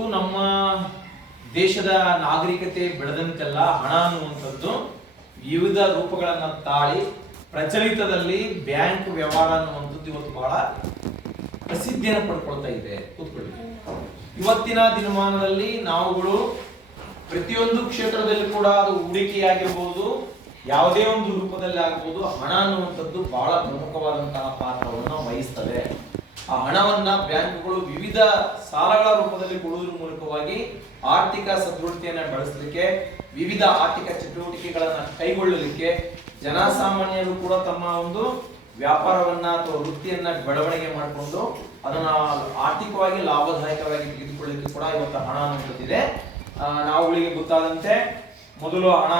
ಇವತ್ತು ನಮ್ಮ ದೇಶದ ನಾಗರಿಕತೆ ಬೆಳೆದಂತೆಲ್ಲ ಹಣ ಅನ್ನುವಂಥದ್ದು ವಿವಿಧ ರೂಪಗಳನ್ನ ತಾಳಿ ಪ್ರಚಲಿತದಲ್ಲಿ ಬ್ಯಾಂಕ್ ವ್ಯವಹಾರ ಅನ್ನುವಂಥದ್ದು ಇವತ್ತು ಬಹಳ ಪ್ರಸಿದ್ಧಿಯನ್ನು ಪಡ್ಕೊಳ್ತಾ ಇದೆ. ಕೂತ್ಕೊಳ್ಳಿ. ಇವತ್ತಿನ ದಿನಮಾನದಲ್ಲಿ ನಾವುಗಳು ಪ್ರತಿಯೊಂದು ಕ್ಷೇತ್ರದಲ್ಲಿ ಕೂಡ ಅದು ಹೂಡಿಕೆಯಾಗಿರ್ಬೋದು, ಯಾವುದೇ ಒಂದು ರೂಪದಲ್ಲಿ ಆಗಬಹುದು, ಹಣ ಅನ್ನುವಂಥದ್ದು ಬಹಳ ಪ್ರಮುಖವಾದಂತಹ ಪಾತ್ರವನ್ನು ವಹಿಸ್ತದೆ. ಆ ಹಣವನ್ನ ಬ್ಯಾಂಕ್ಗಳು ವಿವಿಧ ಸಾಲಗಳ ರೂಪದಲ್ಲಿ ಕೊಡುವುದರ ಮೂಲಕವಾಗಿ ಆರ್ಥಿಕ ಸದೃಢತೆಯನ್ನು ಬೆಳೆಸಲಿಕ್ಕೆ, ವಿವಿಧ ಆರ್ಥಿಕ ಚಟುವಟಿಕೆಗಳನ್ನ ಕೈಗೊಳ್ಳಲಿಕ್ಕೆ, ಜನಸಾಮಾನ್ಯರು ಕೂಡ ತಮ್ಮ ಒಂದು ವ್ಯಾಪಾರವನ್ನ ಅಥವಾ ವೃತ್ತಿಯನ್ನ ಬೆಳವಣಿಗೆ ಮಾಡಿಕೊಂಡು ಅದನ್ನ ಆರ್ಥಿಕವಾಗಿ ಲಾಭದಾಯಕವಾಗಿ ತೆಗೆದುಕೊಳ್ಳಲಿಕ್ಕೆ ಕೂಡ ಇವತ್ತು ಹಣ ಅನ್ನುವಂಥದ್ದಿದೆ. ನಾವುಗಳಿಗೆ ಗೊತ್ತಾದಂತೆ ಮೊದಲು ಹಣ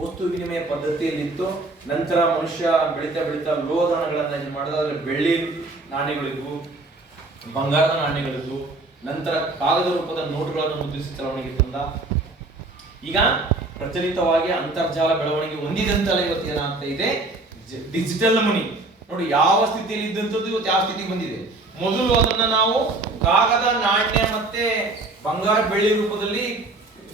ವಸ್ತು ವಿನಿಮಯ ಪದ್ಧತಿಯಲ್ಲಿತ್ತು. ನಂತರ ಮನುಷ್ಯ ಬೆಳೀತಾ ಲೋಹ ಹಣಗಳನ್ನ ಇದು ಮಾಡಿದ್ರೆ ಬೆಳ್ಳಿ ನಾಣ್ಯಗಳಿದ್ವು, ಬಂಗಾರದ ನಾಣ್ಯಗಳಿದ್ವು. ನಂತರ ಕಾಗದ ರೂಪದ ನೋಟುಗಳನ್ನು ಮುದ್ರಿಸಿ ಚಲಾವಣೆಗೆ ತಂದ. ಈಗ ಪ್ರಚಲಿತವಾಗಿ ಅಂತರ್ಜಾಲ ಬೆಳವಣಿಗೆ ಹೊಂದಿದಂತೆಲ್ಲ ಇವತ್ತು ಏನಾಗ್ತಾ ಇದೆ, ಡಿಜಿಟಲ್ ಮನಿ. ನೋಡಿ, ಯಾವ ಸ್ಥಿತಿಯಲ್ಲಿ ಇದ್ದಂಥದ್ದು ಇವತ್ತು ಯಾವ ಸ್ಥಿತಿಗೆ ಬಂದಿದೆ. ಮೊದಲು ಅದನ್ನ ನಾವು ಕಾಗದ ನಾಣ್ಯ ಮತ್ತೆ ಬಂಗಾರ ಬೆಳ್ಳಿ ರೂಪದಲ್ಲಿ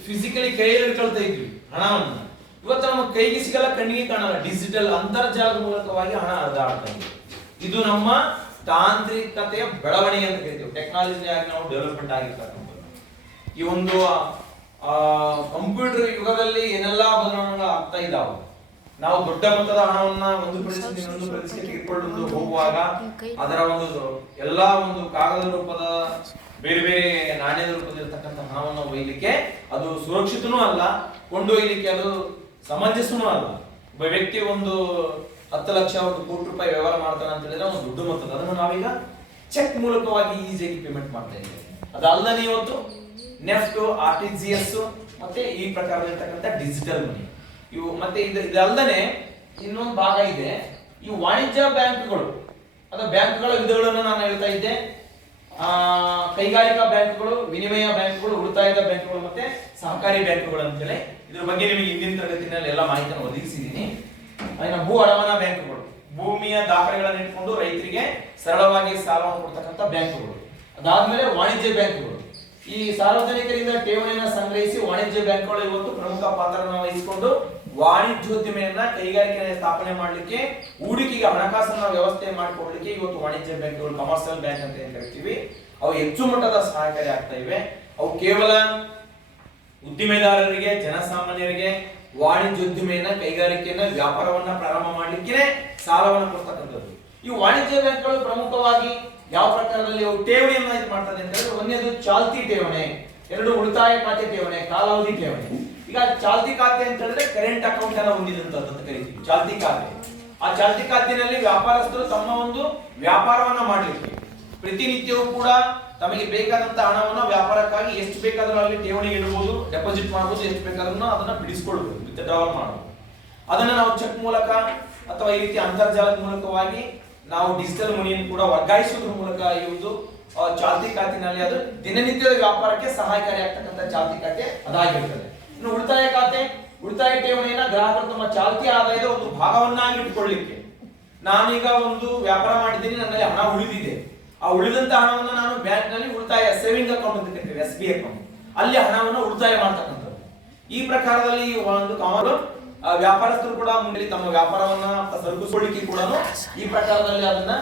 ಫಿಸಿಕಲಿ ಕೈಯಲ್ಲಿ ಹಿಡ್ಕೊಳ್ತಾ ಇದ್ವಿ ಹಣವನ್ನು. ಇವತ್ತು ನಮ್ಮ ಕೈಗೆ ಸಿಗಲ್ಲ, ಕಣ್ಣಿಗೆ ಕಾಣಲ್ಲ. ಡಿಜಿಟಲ್ ಅಂತರ್ಜಾಲದ ಮೂಲಕವಾಗಿ ಹಣ ಹರಿದಾಡ್ತಾ ಇದೆ. ಇದು ನಮ್ಮ ತಾಂತ್ರಿಕತೆಯ ಬೆಳವಣಿಗೆ ಅಂತ ಕರಿತೀವಿ. ಟೆಕ್ನಾಲಜಿಯಾಗಿ ನಾವು ಡೆವಲಪ್ಮೆಂಟ್ ಆಗಿರ್ತಕ್ಕಂಥದ್ದು. ಈ ಒಂದು ಕಂಪ್ಯೂಟರ್ ಯುಗದಲ್ಲಿ ಏನೆಲ್ಲಾ ಬದಲಾವಣೆಗಳು ಆಗ್ತಾ ಇದ್ದಾವೆ. ನಾವು ದೊಡ್ಡ ಮೊತ್ತದ ಹಣವನ್ನ ಒಂದು ಪ್ರದೇಶದಿಂದ ಇನ್ನೊಂದು ಪ್ರದೇಶಕ್ಕೆ ತೆಗೆದುಕೊಂಡು ಹೋಗುವಾಗ ಅದರ ಒಂದು ಎಲ್ಲಾ ಒಂದು ಕಾಗದ ರೂಪದ ಬೇರೆ ಬೇರೆ ನಾಣ್ಯದ ರೂಪದಲ್ಲಿರ್ತಕ್ಕಂಥ ಹಣವನ್ನು ಒಯ್ಯಲಿಕ್ಕೆ ಅದು ಸುರಕ್ಷಿತನೂ ಅಲ್ಲ, ಕೊಂಡೊಯ್ಯಲಿಕ್ಕೆ ಅದು ಸಮಂಜಸನೂ ಅಲ್ಲ. ಒಬ್ಬ ವ್ಯಕ್ತಿ ಒಂದು 10 ಲಕ್ಷ, 1 ಕೋಟಿ ರೂಪಾಯಿ ವ್ಯವಹಾರ ಮಾಡ್ತಾನೆ ಅಂತ ಹೇಳಿದ್ರೆ ಒಂದು ದುಡ್ಡು ಮೊತ್ತದ ಅದನ್ನು ನಾವೀಗ ಚೆಕ್ ಮೂಲಕವಾಗಿ ಈಸಿಯಾಗಿ ಪೇಮೆಂಟ್ ಮಾಡ್ತಾ ಇದ್ದೇವೆ. ಅದಲ್ಲದೆ ಇವತ್ತು ನೆಫ್ಟ್, RTGS ಮತ್ತೆ ಈ ಪ್ರಕಾರದಲ್ಲಿರ್ತಕ್ಕಂಥ ಡಿಜಿಟಲ್ ಮನಿ ಇವು. ಮತ್ತೆ ಇದಲ್ಲದೆ ಇನ್ನೊಂದು ಭಾಗ ಇದೆ, ಈ ವಾಣಿಜ್ಯ ಬ್ಯಾಂಕ್ಗಳು. ಅದ ಬ್ಯಾಂಕ್ಗಳ ವಿಧಗಳನ್ನು ನಾನು ಹೇಳ್ತಾ ಇದ್ದೆ. ಕೈಗಾರಿಕಾ ಬ್ಯಾಂಕ್ಗಳು, ವಿನಿಮಯ ಬ್ಯಾಂಕ್ಗಳು, ಉಳಿತಾಯದ ಬ್ಯಾಂಕ್ಗಳು ಮತ್ತೆ ಸಹಕಾರಿ ಬ್ಯಾಂಕ್ಗಳು ಅಂತೇಳಿ ಇದ್ರ ಬಗ್ಗೆ ನಿಮಗೆ ಹಿಂದಿನ ತರಗತಿನಲ್ಲಿ ಎಲ್ಲ ಮಾಹಿತಿಯನ್ನು ಒದಗಿಸಿದ್ದೀನಿ. ಭೂ ಅಡಮಾನ ಬ್ಯಾಂಕ್ಗಳು, ಭೂಮಿಯ ದಾಖಲೆಗಳನ್ನು ಇಟ್ಕೊಂಡು ರೈತರಿಗೆ ಸರಳವಾಗಿ ಸಾಲವನ್ನು ಕೊಡ್ತಕ್ಕಂಥ ಬ್ಯಾಂಕ್ಗಳು. ಅದಾದ್ಮೇಲೆ ವಾಣಿಜ್ಯ ಬ್ಯಾಂಕ್ಗಳು, ಈ ಸಾರ್ವಜನಿಕರಿಂದ ಠೇವಣಿಯನ್ನು ಸಂಗ್ರಹಿಸಿ ವಾಣಿಜ್ಯ ಬ್ಯಾಂಕ್ಗಳು ಇವತ್ತು ಪ್ರಮುಖ ಪಾತ್ರವನ್ನು ವಹಿಸಿಕೊಂಡು ವಾಣಿಜ್ಯೋದ್ಯಮೆಯನ್ನ ಕೈಗಾರಿಕೆ ಸ್ಥಾಪನೆ ಮಾಡಲಿಕ್ಕೆ, ಹೂಡಿಕೆಗೆ ಹಣಕಾಸನ್ನ ವ್ಯವಸ್ಥೆ ಮಾಡಿಕೊಡ್ಲಿಕ್ಕೆ ಇವತ್ತು ವಾಣಿಜ್ಯ ಬ್ಯಾಂಕ್ಗಳು, ಕಮರ್ಷಿಯಲ್ ಬ್ಯಾಂಕ್ ಅಂತ ಏನ್ ಕರಿತೀವಿ, ಅವು ಹೆಚ್ಚು ಮಟ್ಟದ ಸಹಕಾರಿ ಆಗ್ತಾ ಇವೆ. ಅವು ಕೇವಲ ಉದ್ದಿಮೆದಾರರಿಗೆ, ಜನಸಾಮಾನ್ಯರಿಗೆ ವಾಣಿಜ್ಯೋದ್ಯಮೆಯನ್ನ, ಕೈಗಾರಿಕೆಯನ್ನ, ವ್ಯಾಪಾರವನ್ನ ಪ್ರಾರಂಭ ಮಾಡಲಿಕ್ಕೆ ಸಾಲವನ್ನು ಕೊಡ್ತಕ್ಕಂಥದ್ದು. ಈ ವಾಣಿಜ್ಯ ಬ್ಯಾಂಕ್ಗಳು ಪ್ರಮುಖವಾಗಿ ಯಾವ ಪ್ರಕಾರದಲ್ಲಿ ಅವು ಠೇವಣಿಯನ್ನ ಇದು ಮಾಡ್ತದೆ ಅಂತ ಹೇಳಿದ್ರೆ, ಒಂದನೇದು ಚಾಲ್ತಿ ಠೇವಣಿ, 2 ಉಳಿತಾಯ ಖಾತೆ ಠೇವಣಿ, ಕಾಲಾವಧಿ ಠೇವಣಿ. ಈಗ ಚಾಲ್ತಿ ಖಾತೆ ಅಂತ ಹೇಳಿದ್ರೆ ಕರೆಂಟ್ ಅಕೌಂಟ್ ಅನ್ನು ಹೊಂದಿದಂತದ್ದು ಅಂತ ಕರಿತೀವಿ ಚಾಲ್ತಿ ಖಾತೆ. ಆ ಚಾಲ್ತಿ ಖಾತೆಯಲ್ಲಿ ವ್ಯಾಪಾರಸ್ಥರು ತಮ್ಮ ಒಂದು ವ್ಯಾಪಾರವನ್ನ ಮಾಡಲಿಕ್ಕೆ ಪ್ರತಿನಿತ್ಯವೂ ಕೂಡ ತಮಗೆ ಬೇಕಾದಂತ ಹಣವನ್ನ ವ್ಯಾಪಾರಕ್ಕಾಗಿ ಎಷ್ಟು ಬೇಕಾದ್ರೂ ಅಲ್ಲಿ ಠೇವಣಿ ಇಡಬಹುದು, ಡೆಪಾಸಿಟ್ ಮಾಡಬಹುದು, ಎಷ್ಟು ಬೇಕಾದ್ರೂ ಅದನ್ನ ಬಿಡಿಸಿಕೊಳ್ಳಬಹುದು, ವಿತ್ಡ್ರಾವಲ್ ಮಾಡಬಹುದು. ಅದನ್ನ ನಾವು ಚೆಕ್ ಮೂಲಕ ಅಥವಾ ಈ ರೀತಿ ಅಂತರ್ಜಾಲದ ಮೂಲಕವಾಗಿ ನಾವು ಡಿಜಿಟಲ್ ಮನಿಯನ್ನು ಕೂಡ ವರ್ಗಾಯಿಸುವುದರ ಮೂಲಕ ಈ ಒಂದು ಚಾಲ್ತಿ ಖಾತೆನಲ್ಲಿ ಅದು ದಿನನಿತ್ಯದ ವ್ಯಾಪಾರಕ್ಕೆ ಸಹಾಯಕಾರಿ ಆಗ್ತಕ್ಕಂಥ ಚಾಲ್ತಿ ಖಾತೆ ಅದಾಗಿರ್ತದೆ. ಇನ್ನು ಉಳಿತಾಯ ಖಾತೆ, ಉಳಿತಾಯ ಠೇವಣಿಯನ್ನ ಗ್ರಾಹಕರು ತಮ್ಮ ಚಾಲ್ತಿ ಆದಾಯದ ಒಂದು ಭಾಗವನ್ನಾಗಿ ಇಟ್ಕೊಳ್ಳಿಕ್ಕೆ, ನಾನೀಗ ಒಂದು ವ್ಯಾಪಾರ ಮಾಡಿದ್ದೀನಿ, ನನ್ನಲ್ಲಿ ಹಣ ಉಳಿದಿದೆ, ಆ ಉಳಿದಂತ ಹಣವನ್ನು ನಾನು ಬ್ಯಾಂಕ್ ನಲ್ಲಿ ಉಳಿತಾಯ ಸೇವಿಂಗ್ ಅಕೌಂಟ್ ಅಂತ ಕರಿತೀವಿ, SB ಅಕೌಂಟ್, ಅಲ್ಲಿ ಹಣವನ್ನು ಉಳಿತಾಯ ಮಾಡ್ತಕ್ಕಂಥದ್ದು. ಈ ಪ್ರಕಾರದಲ್ಲಿ ಒಂದು ವ್ಯಾಪಾರಸ್ಥರು ಕೂಡ ಮುಂದೆ ತಮ್ಮ ವ್ಯಾಪಾರವನ್ನ ಸರಕುಗೊಳಿಕೆ ಕೂಡ ಈ ಪ್ರಕಾರದಲ್ಲಿ ಅದನ್ನ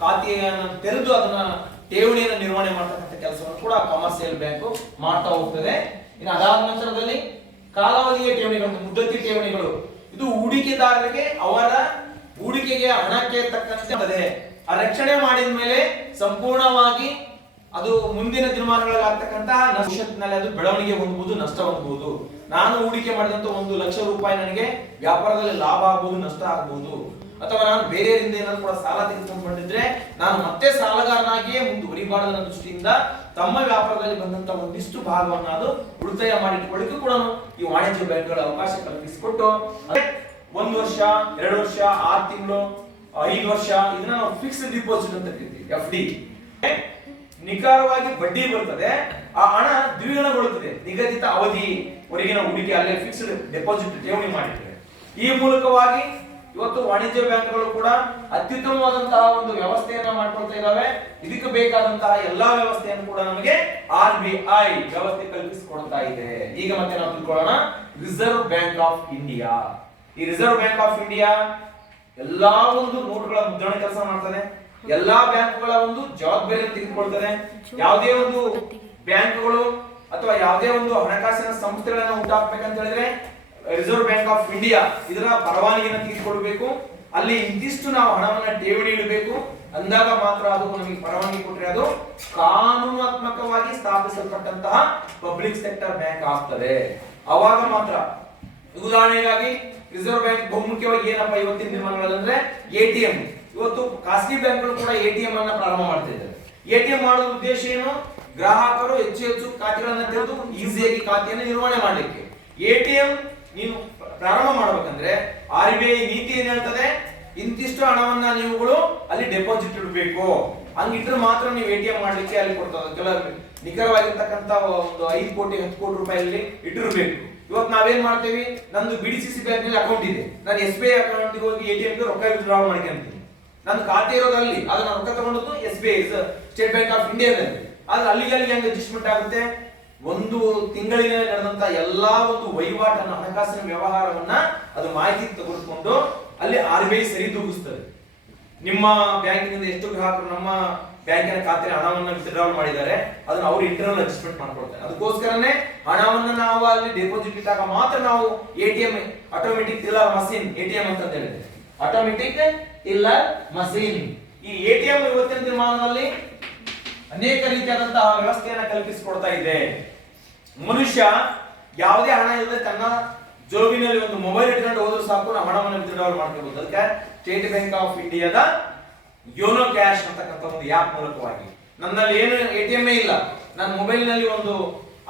ಖಾತೆಯನ್ನು ತೆರೆದು ಅದನ್ನ ಠೇವಣಿಯನ್ನು ನಿರ್ವಹಣೆ ಮಾಡತಕ್ಕಂಥ ಕೆಲಸವನ್ನು ಕೂಡ ಕಮರ್ಷಿಯಲ್ ಬ್ಯಾಂಕ್ ಮಾಡ್ತಾ ಹೋಗ್ತದೆ. ಇನ್ನು ಅದಾದ ನಂತರದಲ್ಲಿ ಕಾಲಾವಧಿಯ ಠೇವಣಿಗಳು, ಮುದ್ದತಿ ಠೇವಣಿಗಳು, ಇದು ಹೂಡಿಕೆದಾರರಿಗೆ ಅವರ ಹೂಡಿಕೆಗೆ ಹಣಕ್ಕೆ ತಕ್ಕಂತೆ ಆ ರಕ್ಷಣೆ ಮಾಡಿದ ಮೇಲೆ ಸಂಪೂರ್ಣವಾಗಿ ಅದು ಮುಂದಿನ ದಿನಮಾನಗಳಲ್ಲಿ ಆಗ್ತಕ್ಕಂತಹ ಭವಿಷ್ಯತ್ತಿನಲ್ಲಿ ಅದು ಬೆಳವಣಿಗೆ ಹೊಂದಬಹುದು, ನಷ್ಟ ಹೊಂದಬಹುದು. ನಾನು ಹೂಡಿಕೆ ಮಾಡಿದಂತ 1 ಲಕ್ಷ ರೂಪಾಯಿ ನನಗೆ ವ್ಯಾಪಾರದಲ್ಲಿ ಲಾಭ ಆಗಬಹುದು, ನಷ್ಟ ಆಗಬಹುದು. ಅಥವಾ ನಾನು ಬೇರೆಯವರಿಂದ ಏನಾದ್ರು ಕೂಡ ಸಾಲ ತೆಗೆದುಕೊಂಡು ಬಂದಿದ್ರೆ ನಾನು ಮತ್ತೆ ಸಾಲಗಾರನಾಗಿಯೇ ಮುಂದುವರಿಬಾರದು ಅನ್ನೋ ದೃಷ್ಟಿಯಿಂದ ತಮ್ಮ ವ್ಯಾಪಾರದಲ್ಲಿ ಬಂದಂತ ಒಂದಿಷ್ಟು ಭಾಗವನ್ನು ಅದು ಉಳಿತಾಯ ಮಾಡಿಟ್ಟುಕೊಳ್ಳಿಕ್ಕೂ ಕೂಡ ಈ ವಾಣಿಜ್ಯ ಬ್ಯಾಂಕ್ಗಳ ಅವಕಾಶ ಕಲ್ಪಿಸಿಕೊಟ್ಟು 1 ವರ್ಷ, 2 ವರ್ಷ, 6 ತಿಂಗಳು, 5 ವರ್ಷ ಇದನ್ನ ನಾವು ಫಿಕ್ಸ್ಡ್ ಡಿಪಾಸಿಟ್ ಅಂತ ಕರಿತೀವಿ, FD. ನಿಖರವಾಗಿ ಬಡ್ಡಿ ಬರ್ತದೆ, ಆ ಹಣ ದ್ವಿಗುಣಗೊಳ್ಳುತ್ತದೆ ನಿಗದಿತ ಅವಧಿ ವರೆಗಿನ ಹೂಡಿಕೆ ಅಲ್ಲೇ ಫಿಕ್ಸ್ಡ್ ಡೆಪಾಸಿಟ್ ಠೇವಣಿ ಮಾಡಿದ್ರೆ. ಈ ಮೂಲಕವಾಗಿ ಇವತ್ತು ವಾಣಿಜ್ಯ ಬ್ಯಾಂಕ್ಗಳು ಕೂಡ ಅತ್ಯುತ್ತಮವಾದಂತಹ ಒಂದು ವ್ಯವಸ್ಥೆಯನ್ನ ಮಾಡ್ಕೊಳ್ತಾ ಇದ್ದಾವೆ. ಇದಕ್ಕೆ ಬೇಕಾದಂತಹ ಎಲ್ಲಾ ವ್ಯವಸ್ಥೆಯನ್ನು ಕೂಡ ನಮಗೆ RBI ವ್ಯವಸ್ಥೆ ಕಲ್ಪಿಸಿಕೊಡ್ತಾ ಇದೆ. ಈಗ ಮತ್ತೆ ನಾವು ತಿಳ್ಕೊಳ್ಳೋಣ ರಿಸರ್ವ್ ಬ್ಯಾಂಕ್ ಆಫ್ ಇಂಡಿಯಾ. ಈ ರಿಸರ್ವ್ ಬ್ಯಾಂಕ್ ಆಫ್ ಇಂಡಿಯಾ ಎಲ್ಲಾ ಒಂದು ನೋಟುಗಳ ಮುದ್ರಣ ಕೆಲಸ ಮಾಡ್ತಾನೆ. ಎಲ್ಲಾ ಬ್ಯಾಂಕ್ಗಳ ಒಂದು ಜವಾಬ್ದಾರಿಯನ್ನು ತೆಗೆದುಕೊಳ್ತಾರೆ. ಯಾವುದೇ ಒಂದು ಬ್ಯಾಂಕ್ಗಳು ಅಥವಾ ಯಾವುದೇ ಒಂದು ಹಣಕಾಸಿನ ಸಂಸ್ಥೆಗಳನ್ನ ಹುಟ್ಟಾಕ್ಬೇಕಂತ ಹೇಳಿದ್ರೆ ರಿಸರ್ವ್ ಬ್ಯಾಂಕ್ ಆಫ್ ಇಂಡಿಯಾ ಇದರ ಪರವಾನಗಿಯನ್ನು ತೆಗೆದುಕೊಳ್ಬೇಕು. ಅಲ್ಲಿ ಇಂತಿಷ್ಟು ನಾವು ಹಣವನ್ನ ಠೇವಣಿ ಇಡಬೇಕು ಅಂದಾಗ ಮಾತ್ರ ಅದು ನಮಗೆ ಪರವಾನಗಿ ಕೊಟ್ಟರೆ ಅದು ಕಾನೂನಾತ್ಮಕವಾಗಿ ಸ್ಥಾಪಿಸಲ್ಪಟ್ಟಂತಹ ಪಬ್ಲಿಕ್ ಸೆಕ್ಟರ್ ಬ್ಯಾಂಕ್ ಆಗ್ತದೆ. ಅವಾಗ ಮಾತ್ರ. ಉದಾಹರಣೆಗಾಗಿ ರಿಸರ್ವ್ ಬ್ಯಾಂಕ್ ಬಹುಮುಖ್ಯವಾಗಿ ಏನಪ್ಪಾ ಇವತ್ತಿನ ದಿನಮಾನಗಳಲ್ಲಿ ATM. ಇವತ್ತು ಖಾಸಗಿ ಬ್ಯಾಂಕ್ಗಳು ಕೂಡ ATM ಅನ್ನ ಪ್ರಾರಂಭ ಮಾಡ್ತಿದ್ದಾರೆ. ATM ಮಾಡುವ ಉದ್ದೇಶ ಏನು? ಗ್ರಾಹಕರು ಹೆಚ್ಚು ಹೆಚ್ಚು ಖಾತೆಗಳನ್ನು ತೆರೆದು ಈಸಿಯಾಗಿ ಖಾತೆಯನ್ನು ನಿರ್ವಹಣೆ ಮಾಡಲಿಕ್ಕೆ. ATM ನೀನು ಪ್ರಾರಂಭ ಮಾಡಬೇಕಂದ್ರೆ RBI ನೀತಿ ಏನ್ ಹೇಳ್ತದೆ? ಇಂತಿಷ್ಟು ಹಣವನ್ನ ನೀವುಗಳು ಅಲ್ಲಿ ಡೆಪಾಸಿಟ್ ಇಡಬೇಕು. ಹಂಗಿಟ್ರೆ ಮಾತ್ರ ನೀವು ATM ಮಾಡ್ಲಿಕ್ಕೆ ಅಲ್ಲಿ ಕೊಡ್ತದೆ. ಕೆಲವು ನಿಖರವಾಗಿರ್ತಕ್ಕಂತ ಒಂದು 5 ಕೋಟಿ 10 ಕೋಟಿ ರೂಪಾಯಿಯಲ್ಲಿ ಇಟ್ಟಿರಬೇಕು. ಇವತ್ತು ನಾವೇನ್ ಮಾಡ್ತೇವೆ? ನಂದು BDCC ಬ್ಯಾಂಕ್ ನಲ್ಲಿ ಅಕೌಂಟ್ ಇದೆ, ನಾನು SBI ಅಕೌಂಟ್ ಹೋಗಿ ATM ಗೆ ರೊಕ್ಕ ವಿತ್ಡ್ರಾ ಮಾಡ್ಕೊಂತೀನಿ. ನನ್ನ ಖಾತೆ ಇರೋದಲ್ಲಿ ಅದನ್ನ ರೊಕ್ಕ ತಗೊಂಡದ್ದು SBI ಸ್ಟೇಟ್ ಬ್ಯಾಂಕ್ ಆಫ್ ಇಂಡಿಯಾದಲ್ಲಿ. ಆದ್ರೆ ಅಲ್ಲಿಗೆ ಹೆಂಗ್ ಅಡ್ಜಸ್ಟ್ಮೆಂಟ್ ಆಗುತ್ತೆ? ಒಂದು ತಿಂಗಳಿನ ನಡೆದಂತ ಎಲ್ಲಾ ಒಂದು ವಹಿವಾಟನ್ನ ಹಣಕಾಸಿನ ವ್ಯವಹಾರವನ್ನ ಅದು ಮಾಹಿತಿ ತೆಗೆದುಕೊಂಡು ಅಲ್ಲಿ RBI ಸರಿದೂಗಿಸ್ತದೆ. ನಿಮ್ಮ ಬ್ಯಾಂಕಿನಿಂದ ಎಷ್ಟು ಗ್ರಾಹಕರು ನಮ್ಮ ಬ್ಯಾಂಕಿನ ಖಾತೆ ಹಣವನ್ನು ವಿತ್ಡ್ರಾ ಮಾಡಿದ್ದಾರೆ ಅದನ್ನ ಅವರು ಇಂಟರ್ನಲ್ ಅಡ್ಜಸ್ಟ್ಮೆಂಟ್ ಮಾಡ್ಕೊಳ್ತಾರೆ. ಅದಕ್ಕೋಸ್ಕರನೇ ಹಣವನ್ನ ನಾವು ಅಲ್ಲಿ ಡೆಪಾಸಿಟ್ ಇಟ್ಟಾಗ ಮಾತ್ರ ನಾವು ATM automatic tiller machine ATM ಅಂತ ಹೇಳಿದೆ. Automatic tiller machine. ಈ ATM ಇವತ್ತಿನ ದಿನಮಾನದಲ್ಲಿ ಅನೇಕ ರೀತಿಯಾದಂತಹ ವ್ಯವಸ್ಥೆಯನ್ನ ಕಲ್ಪಿಸಿಕೊಡ್ತಾ ಇದೆ. ಮನುಷ್ಯ ಯಾವುದೇ ಹಣ ಇಲ್ಲದೆ ತನ್ನ ಜೋಬಿನಲ್ಲಿ ಒಂದು ಮೊಬೈಲ್ ಇಟ್ಕೊಂಡು ಹೋದ್ರು ಸಾಕು ನಾವು ಹಣವನ್ನು ವಿತ್ಡ್ರಾ ಮಾಡ್ಕೋಬಹುದು. ಅದಕ್ಕೆ ಸ್ಟೇಟ್ ಬ್ಯಾಂಕ್ ಆಫ್ ಇಂಡಿಯಾದ ಯೋನೋ ಕ್ಯಾಶ್ ಅಂತಕ್ಕಂಥ ಒಂದು ಆಪ್ ಮೂಲಕವಾಗಿ ನನ್ನಲ್ಲಿ ಏನು ATM ಇಲ್ಲ, ನನ್ನ ಮೊಬೈಲ್ ನಲ್ಲಿ ಒಂದು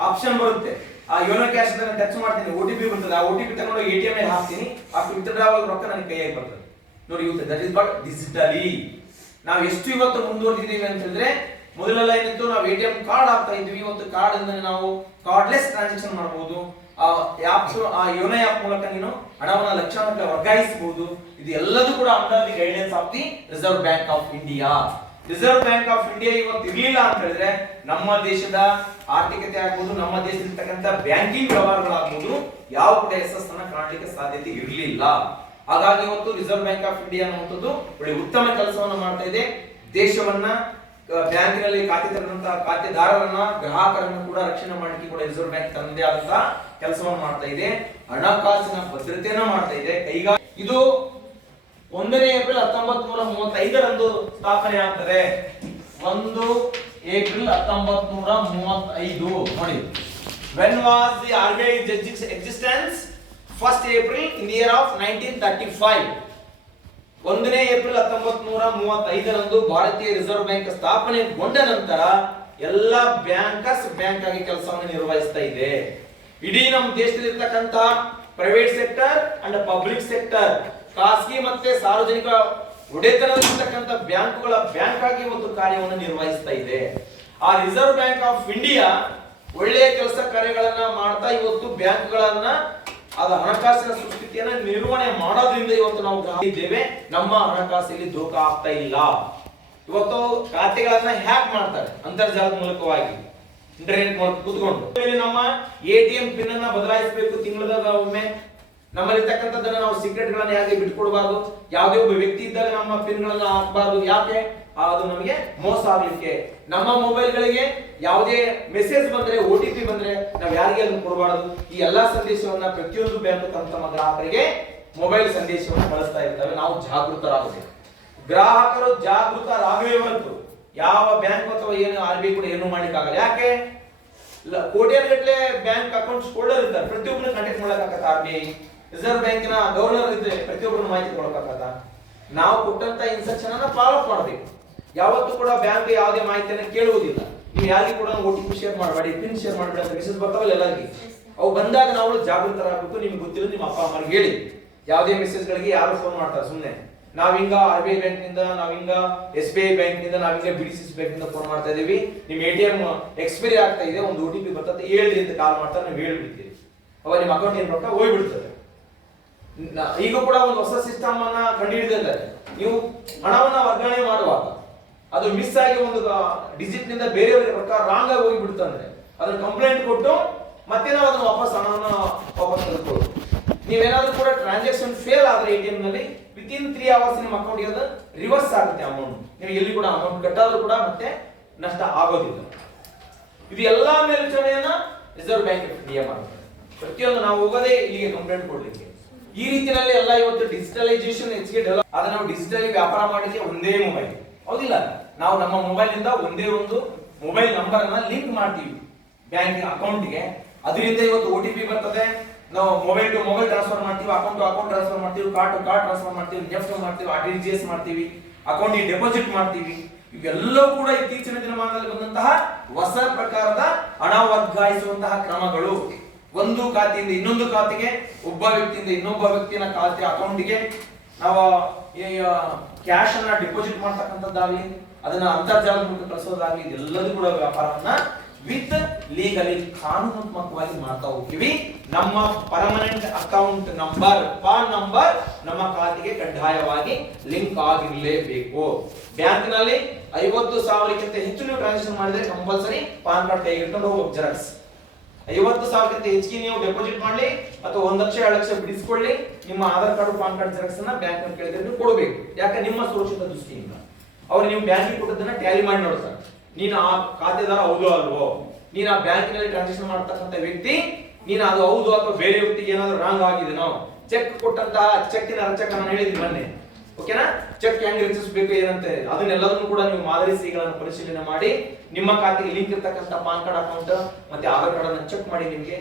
ಆಪ್ಷನ್ ಬರುತ್ತೆ. ಆ ಯೋನೋ ಕ್ಯಾಶ್ ಅನ್ನು ಟಚ್ ಮಾಡ್ತೀನಿ, OTP ಬರ್ತದೆ. ಆ OTP ತಗೊಂಡು ATM ಗೆ ಹಾಕ್ತೀನಿ, ಆ ವಿತ್ಡ್ರಾ ರೊಕ್ಕ ನನ್ನ ಕೈಯಾಗಿ ಬರ್ತದೆ. ನೋಡಿ ಇವತ್ತು ದಟ್ ಇಸ್ ವಾಟ್ ಡಿಜಿಟಲಿ. ನಾವು ಎಷ್ಟು ಇವತ್ತು ಮುಂದುವರೆದಿದ್ದೀವಿ ಅಂತ ಹೇಳಿದ್ರೆ ಮೊದಲೆಲ್ಲ ಏನಿತ್ತು ನಾವು ATM ಕಾರ್ಡ್ ಹಾಕ್ತಾ ಇದ್ವಿ. ಇವತ್ತು ಕಾರ್ಡ್ ಇಂದ ನಾವು ಕಾರ್ಡ್ಲೆಸ್ ಟ್ರಾನ್ಸಾಕ್ಷನ್ ಮಾಡಬಹುದು. ಆ ಯೋನೋ ಆಪ್ ಮೂಲಕ ನೀನು ಹಣವನ್ನು ಲಕ್ಷಾಂತರ ವರ್ಗಾಯಿಸಬಹುದು. ಇದು ಎಲ್ಲದೂ ಕೂಡ under the guidance of the Reserve Bank of India. Reserve Bank of India ಇವತ್ತು ಇರಲಿಲ್ಲ ಅಂತ ಹೇಳಿದ್ರೆ ನಮ್ಮ ದೇಶದ ಆರ್ಥಿಕತೆ ಆಗ್ಬಹುದು, ನಮ್ಮ ದೇಶದಲ್ಲಿರ್ತಕ್ಕಂಥ ಬ್ಯಾಂಕಿಂಗ್ ವ್ಯವಹಾರಗಳಾಗ್ಬಹುದು ಯಾವ ಕೂಡ ಯಶಸ್ಸನ್ನ ಕಾಣಲಿಕ್ಕೆ ಸಾಧ್ಯತೆ ಇರಲಿಲ್ಲ. ಹಾಗಾಗಿ ಇವತ್ತು ರಿಸರ್ವ್ ಬ್ಯಾಂಕ್ ಆಫ್ ಇಂಡಿಯಾ ಅನ್ನುವಂಥದ್ದು ಒಳ್ಳೆ ಉತ್ತಮ ಕೆಲಸವನ್ನು ಮಾಡ್ತಾ ಇದೆ. ದೇಶವನ್ನ ಬ್ಯಾಂಕಿನಲ್ಲಿ ಖಾತೆ ತೆರೆದಂತಹ ಖಾತೆದಾರರನ್ನ ಗ್ರಾಹಕರನ್ನು ಕೂಡ ರಕ್ಷಣೆ ಮಾಡಲಿಕ್ಕೆ ಕೂಡ ರಿಸರ್ವ್ ಬ್ಯಾಂಕ್ ತನ್ನದೇ ಆದಂತಹ ಕೆಲಸವನ್ನು ಮಾಡ್ತಾ ಇದೆ. ಹಣಕಾಸಿನ ಭದ್ರತೆಯನ್ನ ಮಾಡ್ತಾ ಇದೆ. ಇದು 1 ಏಪ್ರಿಲ್ 1935 ಸ್ಥಾಪನೆ ಆಗ್ತದೆ. 1 ಏಪ್ರಿಲ್ 1935. ನೋಡಿ, when was the RBI's existence? 1st April in the year of 1935. 1 April 1935 ಭಾರತೀಯ ರಿಸರ್ವ್ ಬ್ಯಾಂಕ್ ಸ್ಥಾಪನೆಗೊಂಡ ನಂತರ ಎಲ್ಲ ಬ್ಯಾಂಕರ್ಸ್ ಬ್ಯಾಂಕ್ ಆಗಿ ಕೆಲಸವನ್ನು ನಿರ್ವಹಿಸ್ತಾ ಇದೆ. ಇಡೀ ನಮ್ಮ ದೇಶದಲ್ಲಿ ಇರ್ತಕ್ಕಂತ private sector and public sector, ಖಾಸಗಿ ಮತ್ತೆ ಸಾರ್ವಜನಿಕ ಒಡೆತನದಲ್ಲಿರ್ತಕ್ಕಂಥ ಬ್ಯಾಂಕುಗಳ ಬ್ಯಾಂಕ್ ಆಗಿ ಒಂದು ಕಾರ್ಯವನ್ನು ನಿರ್ವಹಿಸ್ತಾ ಇದೆ. ಆ ರಿಸರ್ವ್ ಬ್ಯಾಂಕ್ ಆಫ್ ಇಂಡಿಯಾ ಒಳ್ಳೆಯ ಕೆಲಸ ಕಾರ್ಯಗಳನ್ನ ಮಾಡ್ತಾ ಇವತ್ತು ಬ್ಯಾಂಕ್ಗಳನ್ನ ಅದ ಹಣಕಾಸಿನ ಸುಸ್ಥಿತಿಯನ್ನ ನಿರ್ವಹಣೆ ಮಾಡೋದ್ರಿಂದ ಇವತ್ತು ನಾವು ಇದ್ದೇವೆ. ನಮ್ಮ ಹಣಕಾಸಲ್ಲಿ ದೋಖ ಆಗ್ತಾ ಇಲ್ಲ. ಇವತ್ತು ಖಾತೆಗಳನ್ನ ಹ್ಯಾಕ್ ಮಾಡ್ತಾರೆ ಅಂತರ್ಜಾಲದ ಮೂಲಕವಾಗಿ, ಇಂಟರ್ನೆಟ್ ಮೂಲಕ ಕೂತ್ಕೊಂಡು. ನಮ್ಮ ATM ಪಿನ್ ಅನ್ನ ಬದಲಾಯಿಸಬೇಕು ತಿಂಗಳದಾಗ ಒಮ್ಮೆ. ನಮ್ಮಲ್ಲಿರ್ತಕ್ಕಂಥದ್ದನ್ನ ನಾವು ಸೀಕ್ರೆಟ್ ಗಳನ್ನ ಯಾಕೆ ಬಿಟ್ಕೊಡ್ಬಾರ್ದು. ಯಾವುದೇ ಒಬ್ಬ ವ್ಯಕ್ತಿ ಇದ್ದಾಗ ನಮ್ಮ ಪಿನ್ ಗಳನ್ನ ಹಾಕಬಾರ್ದು. ಯಾಕೆ? ಅದು ನಮಗೆ ಮೋಸ ಆಗ್ಲಿಕ್ಕೆ. ನಮ್ಮ ಮೊಬೈಲ್ ಗಳಿಗೆ ಯಾವುದೇ ಮೆಸೇಜ್ ಬಂದ್ರೆ, OTP ಬಂದ್ರೆ ನಾವು ಯಾರಿಗೆ ಅದನ್ನು ಕೊಡಬಾರದು. ಈ ಎಲ್ಲಾ ಸಂದೇಶವನ್ನ ಪ್ರತಿಯೊಂದು ಬ್ಯಾಂಕ್ ತಮ್ಮ ಗ್ರಾಹಕರಿಗೆ ಮೊಬೈಲ್ ಸಂದೇಶವನ್ನು ಕಳಿಸ್ತಾ ಇರ್ತವೆ. ನಾವು ಜಾಗೃತರಾಗಬೇಕು. ಗ್ರಾಹಕರು ಜಾಗೃತರಾಗಲೇ ಹೊರತು ಯಾವ ಬ್ಯಾಂಕ್ ಅಥವಾ ಏನು RBI ಕೂಡ ಏನು ಮಾಡ್ಲಿಕ್ಕಾಗಲ್ಲ. ಯಾಕೆ? ಕೋಟ್ಯಾನುಗಟ್ಟಲೆ ಬ್ಯಾಂಕ್ ಅಕೌಂಟ್ಸ್ ಹೋಲ್ಡರ್ ಇರ್ತಾರೆ, ಪ್ರತಿಯೊಬ್ಬರನ್ನ ಕಾಂಟ್ಯಾಕ್ಟ್ ಮಾಡಕ್ಕಾಗತ್ತ RBI? ರಿಸರ್ವ್ ಬ್ಯಾಂಕಿನ ಗವರ್ನರ್ ಇದ್ರೆ ಪ್ರತಿಯೊಬ್ಬರನ್ನ ಮಾಹಿತಿ ಕೊಡಕ್ಕಾಗತ್ತ? ನಾವು ಕೊಟ್ಟಂತ ಇನ್ಸ್ಟ್ರಕ್ಷನ್ ಅನ್ನ ಫಾಲೋ ಮಾಡಬೇಕು. ಯಾವತ್ತೂ ಕೂಡ ಬ್ಯಾಂಕ್ ಯಾವುದೇ ಮಾಹಿತಿಯನ್ನು ಕೇಳುವುದಿಲ್ಲ. ನೀವು ಯಾರಿಗೂ ಕೂಡ OTP ಶೇರ್ ಮಾಡಬೇಡಿ, ಪಿನ್ ಶೇರ್ ಮಾಡಬೇಡಿ ಅಂತ ಮೆಸೇಜ್ ಬರ್ತಾವಲ್ಲ ಎಲ್ಲರಿಗೆ. ಅವು ಬಂದಾಗ ನಾವು ಜಾಗೃತರಾಗಬೇಕು. ನಿಮ್ಗೆ ಗೊತ್ತಿಲ್ಲ, ನಿಮ್ಮ ಅಪ್ಪ ಅಮ್ಮರಿಗೆ ಹೇಳಿ. ಯಾವುದೇ ಮೆಸೇಜ್ ಗಳಿಗೆ ಯಾರು ಫೋನ್ ಮಾಡ್ತಾರೆ ಸುಮ್ಮನೆ ನಾವಿಂಗ RBI ಬ್ಯಾಂಕ್ ನಿಂದ, ನಾವಿಂಗ SBI ಬ್ಯಾಂಕ್ ನಿಂದ, ನಾವಿಂಗ BDCC ಬ್ಯಾಂಕ್ ನಿಂದ ಫೋನ್ ಮಾಡ್ತಾ ಇದೀವಿ, ನಿಮ್ ATM ಎಕ್ಸ್ಪೈರಿ ಆಗ್ತಾ ಇದೆ, ಒಂದು OTP ಬರ್ತದೆ, ಹೇಳ್ರಿ ಅಂತ ಕಾಲ್ ಮಾಡ್ತಾರೆ. ನೀವು ಹೇಳ್ಬಿಡ್ತೀರಿ, ಅವಾಗ ನಿಮ್ಮ ಅಕೌಂಟ್ ಏನ್ ರೊಕ್ಕ ಹೋಗ್ಬಿಡ್ತದೆ. ಈಗ ಕೂಡ ಒಂದು ಹೊಸ ಸಿಸ್ಟಮ್ ಅನ್ನ ಕಂಡುಹಿಡಿದಿದ್ದಾರೆ. ನೀವು ಹಣವನ್ನ ವರ್ಗಾವಣೆ ಮಾಡುವಾಗ ಅದು ಮಿಸ್ ಆಗಿ ಒಂದು ಡಿಜಿಟ್ ನಿಂದ ಬೇರೆಯವರಿಗೆ ಪ್ರಕಾರ ರಾಂಗ್ ಆಗಿ ಹೋಗಿ ಬಿಡುತ್ತಂದ್ರೆ ಅದನ್ನ ಕಂಪ್ಲೇಂಟ್ ಕೊಟ್ಟು ಮತ್ತೆ ನಾವು ಅದನ್ನ ಹಣವನ್ನ ವಾಪಸ್ ತೆಗೆದುಕೊಳ್ಳೋದು. ನೀವೇನಾದ್ರೂ ಕೂಡ ಟ್ರಾನ್ಸಾಕ್ಷನ್ ಫೇಲ್ ಆದ್ರೆ ಎಟಿಎಂ ನಲ್ಲಿ ವಿತಿನ್ 3 ಅವರ್ಸ್ ನಿಮ್ಮ ಅಕೌಂಟ್ಗೆ ಅದು ರಿವರ್ಸ್ ಆಗುತ್ತೆ ಅಮೌಂಟ್. ನೀವು ಎಲ್ಲಿ ಕೂಡ ಅಮೌಂಟ್ ಕಟ್ಟಾದ್ರೂ ಕೂಡ ಮತ್ತೆ ನಷ್ಟ ಆಗೋದಿಲ್ಲ. ಇದು ಎಲ್ಲಾ ಮೇಲ್ವಿಚಾರಣೆಯನ್ನ ರಿಸರ್ವ್ ಬ್ಯಾಂಕ್ ಆಫ್ ಇಂಡಿಯಾ ಮಾಡುತ್ತೆ. ಪ್ರತಿಯೊಂದು ನಾವು ಹೋಗೋದೇ ಇಲ್ಲಿಗೆ ಕಂಪ್ಲೇಂಟ್ ಕೊಡ್ಲಿಕ್ಕೆ. ಈ ರೀತಿಯಲ್ಲಿ ಎಲ್ಲ ಇವತ್ತು ಡಿಜಿಟಲೈಸೇಷನ್ ಹೆಚ್ಚಿಗೆ ಡೆವಲಪ್ ಆದ್ರೆ ನಾವು ಡಿಜಿಟಲಿ ವ್ಯಾಪಾರ ಮಾಡಲಿಕ್ಕೆ ಒಂದೇ ಮೊಬೈಲ್, ಹೌದಿಲ್ಲ? ನಾವು ನಮ್ಮ ಮೊಬೈಲ್ ಇಂದ ಒಂದೇ ಒಂದು ಮೊಬೈಲ್ ನಂಬರ್ ಅನ್ನ ಲಿಂಕ್ ಮಾಡ್ತೀವಿ ಬ್ಯಾಂಕ್ ಅಕೌಂಟ್ಗೆ. ಅದರಿಂದ ಇವತ್ತು OTP ಬರ್ತದೆ, ನಾವು ಮೊಬೈಲ್ ಟು ಮೊಬೈಲ್ ಟ್ರಾನ್ಸ್ಫರ್ ಮಾಡ್ತೀವಿ, ಅಕೌಂಟ್ ಟು ಅಕೌಂಟ್ ಟ್ರಾನ್ಸ್ಫರ್ ಮಾಡ್ತೀವಿ, ಕಾರ್ಡ್ ಟು ಕಾರ್ಡ್ ಟ್ರಾನ್ಸ್ಫರ್ ಮಾಡ್ತೀವಿ, ನೆಫ್ಟ್ ಮಾಡ್ತೀವಿ, RTGS ಮಾಡ್ತೀವಿ, ಅಕೌಂಟ್ಗೆ ಡೆಪಾಸಿಟ್ ಮಾಡ್ತೀವಿ. ಇವೆಲ್ಲವೂ ಕೂಡ ಇತ್ತೀಚಿನ ದಿನಮಾನದಲ್ಲಿ ಬಂದಂತಹ ಹೊಸ ಪ್ರಕಾರದ ಹಣ ವರ್ಗಾಯಿಸುವಂತಹ ಕ್ರಮಗಳು. ಒಂದು ಖಾತೆಯಿಂದ ಇನ್ನೊಂದು ಖಾತೆಗೆ, ಒಬ್ಬ ವ್ಯಕ್ತಿಯಿಂದ ಇನ್ನೊಬ್ಬ ವ್ಯಕ್ತಿಯ ಖಾತೆ ಅಕೌಂಟ್ಗೆ ನಾವು ಕ್ಯಾಶ್ ಅನ್ನ ಡೆಪಾಸಿಟ್ ಮಾಡ್ತಕ್ಕಂಥದ್ದಾಗ್ಲಿ, ಅದನ್ನ ಅಂತರ್ಜಾಲದ ಮೂಲಕ ಕಳಿಸೋದಾಗ್ಲಿ, ಇದೆಲ್ಲದೂ ಕೂಡ ವ್ಯಾಪಾರವನ್ನ ವಿತ್ ಲೀಗಲಿ ಕಾನೂನಾತ್ಮಕವಾಗಿ ಮಾಡ್ತಾ ಹೋಗ್ತೀವಿ. ನಮ್ಮ permanent account number PAN number ನಮ್ಮ ಖಾತೆಗೆ ಕಡ್ಡಾಯವಾಗಿ ಲಿಂಕ್ ಆಗಿರಲೇಬೇಕು. ಬ್ಯಾಂಕ್ನಲ್ಲಿ 50,000ಕ್ಕಿಂತ ಹೆಚ್ಚು ನೀವು ಟ್ರಾನ್ಸಾಕ್ಷನ್ ಮಾಡಿದ್ರೆ ಕಂಪಲ್ಸರಿ ಪಾನ್ ಕಾರ್ಡ್ ಕೈಗಿಟ್ಕೊಂಡು ಹೋಗ್ಬೇಕು ಜೆರಾಕ್ಸ್. 50,000ಕ್ಕಿಂತ ಹೆಚ್ಚಿಗೆ ನೀವು ಡೆಪಾಸಿಟ್ ಮಾಡಲಿ ಅಥವಾ 1 ಲಕ್ಷ 2 ಲಕ್ಷ ಬಿಡಿಸ್ಕೊಳ್ಳಿ, ನಿಮ್ಮ Aadhaar card PAN card xerox ಅನ್ನ ಬ್ಯಾಂಕ್ ನಲ್ಲಿ ಕೇಳಿದ್ರೆ ನೀವು ಕೊಡಬೇಕು. ಯಾಕೆ? ನಿಮ್ಮ ಸುರಕ್ಷಿತ ದೃಷ್ಟಿಯಿಂದ ಅವ್ರು ನೀವು ಬ್ಯಾಂಕಿಗೆ ಕೊಟ್ಟದನ್ನ ಟ್ಯಾಲಿ ಮಾಡಿ ನೋಡ್ತಾರೆ, ನೀನು ಆ ಖಾತೆದಾರ ಹೌದು ಅಲ್ವೋ, ನೀನು ಆ ಬ್ಯಾಂಕಿನಲ್ಲಿ ಟ್ರಾನ್ಸಾಕ್ಷನ್ ಮಾಡ್ತಕ್ಕಂಥ ವ್ಯಕ್ತಿ, ನೀನು ಅದು ಹೌದು ಅಥವಾ ಬೇರೆ ವ್ಯಕ್ತಿಗೆ ಏನಾದ್ರು ರಾಂಗ್ ಆಗಿದೆನೋ, ಚೆಕ್ ಕೊಟ್ಟಂತಹ ಚೆಕ್ಕಿನ ರಚಕ ನಾನು ಹೇಳಿದ್ದೀನಿ ಮೊನ್ನೆ, ಓಕೆನಾ? ಚೆಕ್ ಹೆಂಗ್ ರಚಿಸಬೇಕು ಏನಂತ ಅದನ್ನೆಲ್ಲದನ್ನು ಕೂಡ ನೀವು ಮಾದರಿ ಸಿಗಳನ್ನು ಪರಿಶೀಲನೆ ಮಾಡಿ ನಿಮ್ಮ ಖಾತೆಗೆ ಲಿಂಕ್ ಇರ್ತಕ್ಕಂಥ ಪಾನ್ ಕಾರ್ಡ್ ಅಕೌಂಟ್ ಮತ್ತೆ ಆಧಾರ್ ಕಾರ್ಡ್ ಅನ್ನು ಚೆಕ್ ಮಾಡಿ ನಿಮಗೆ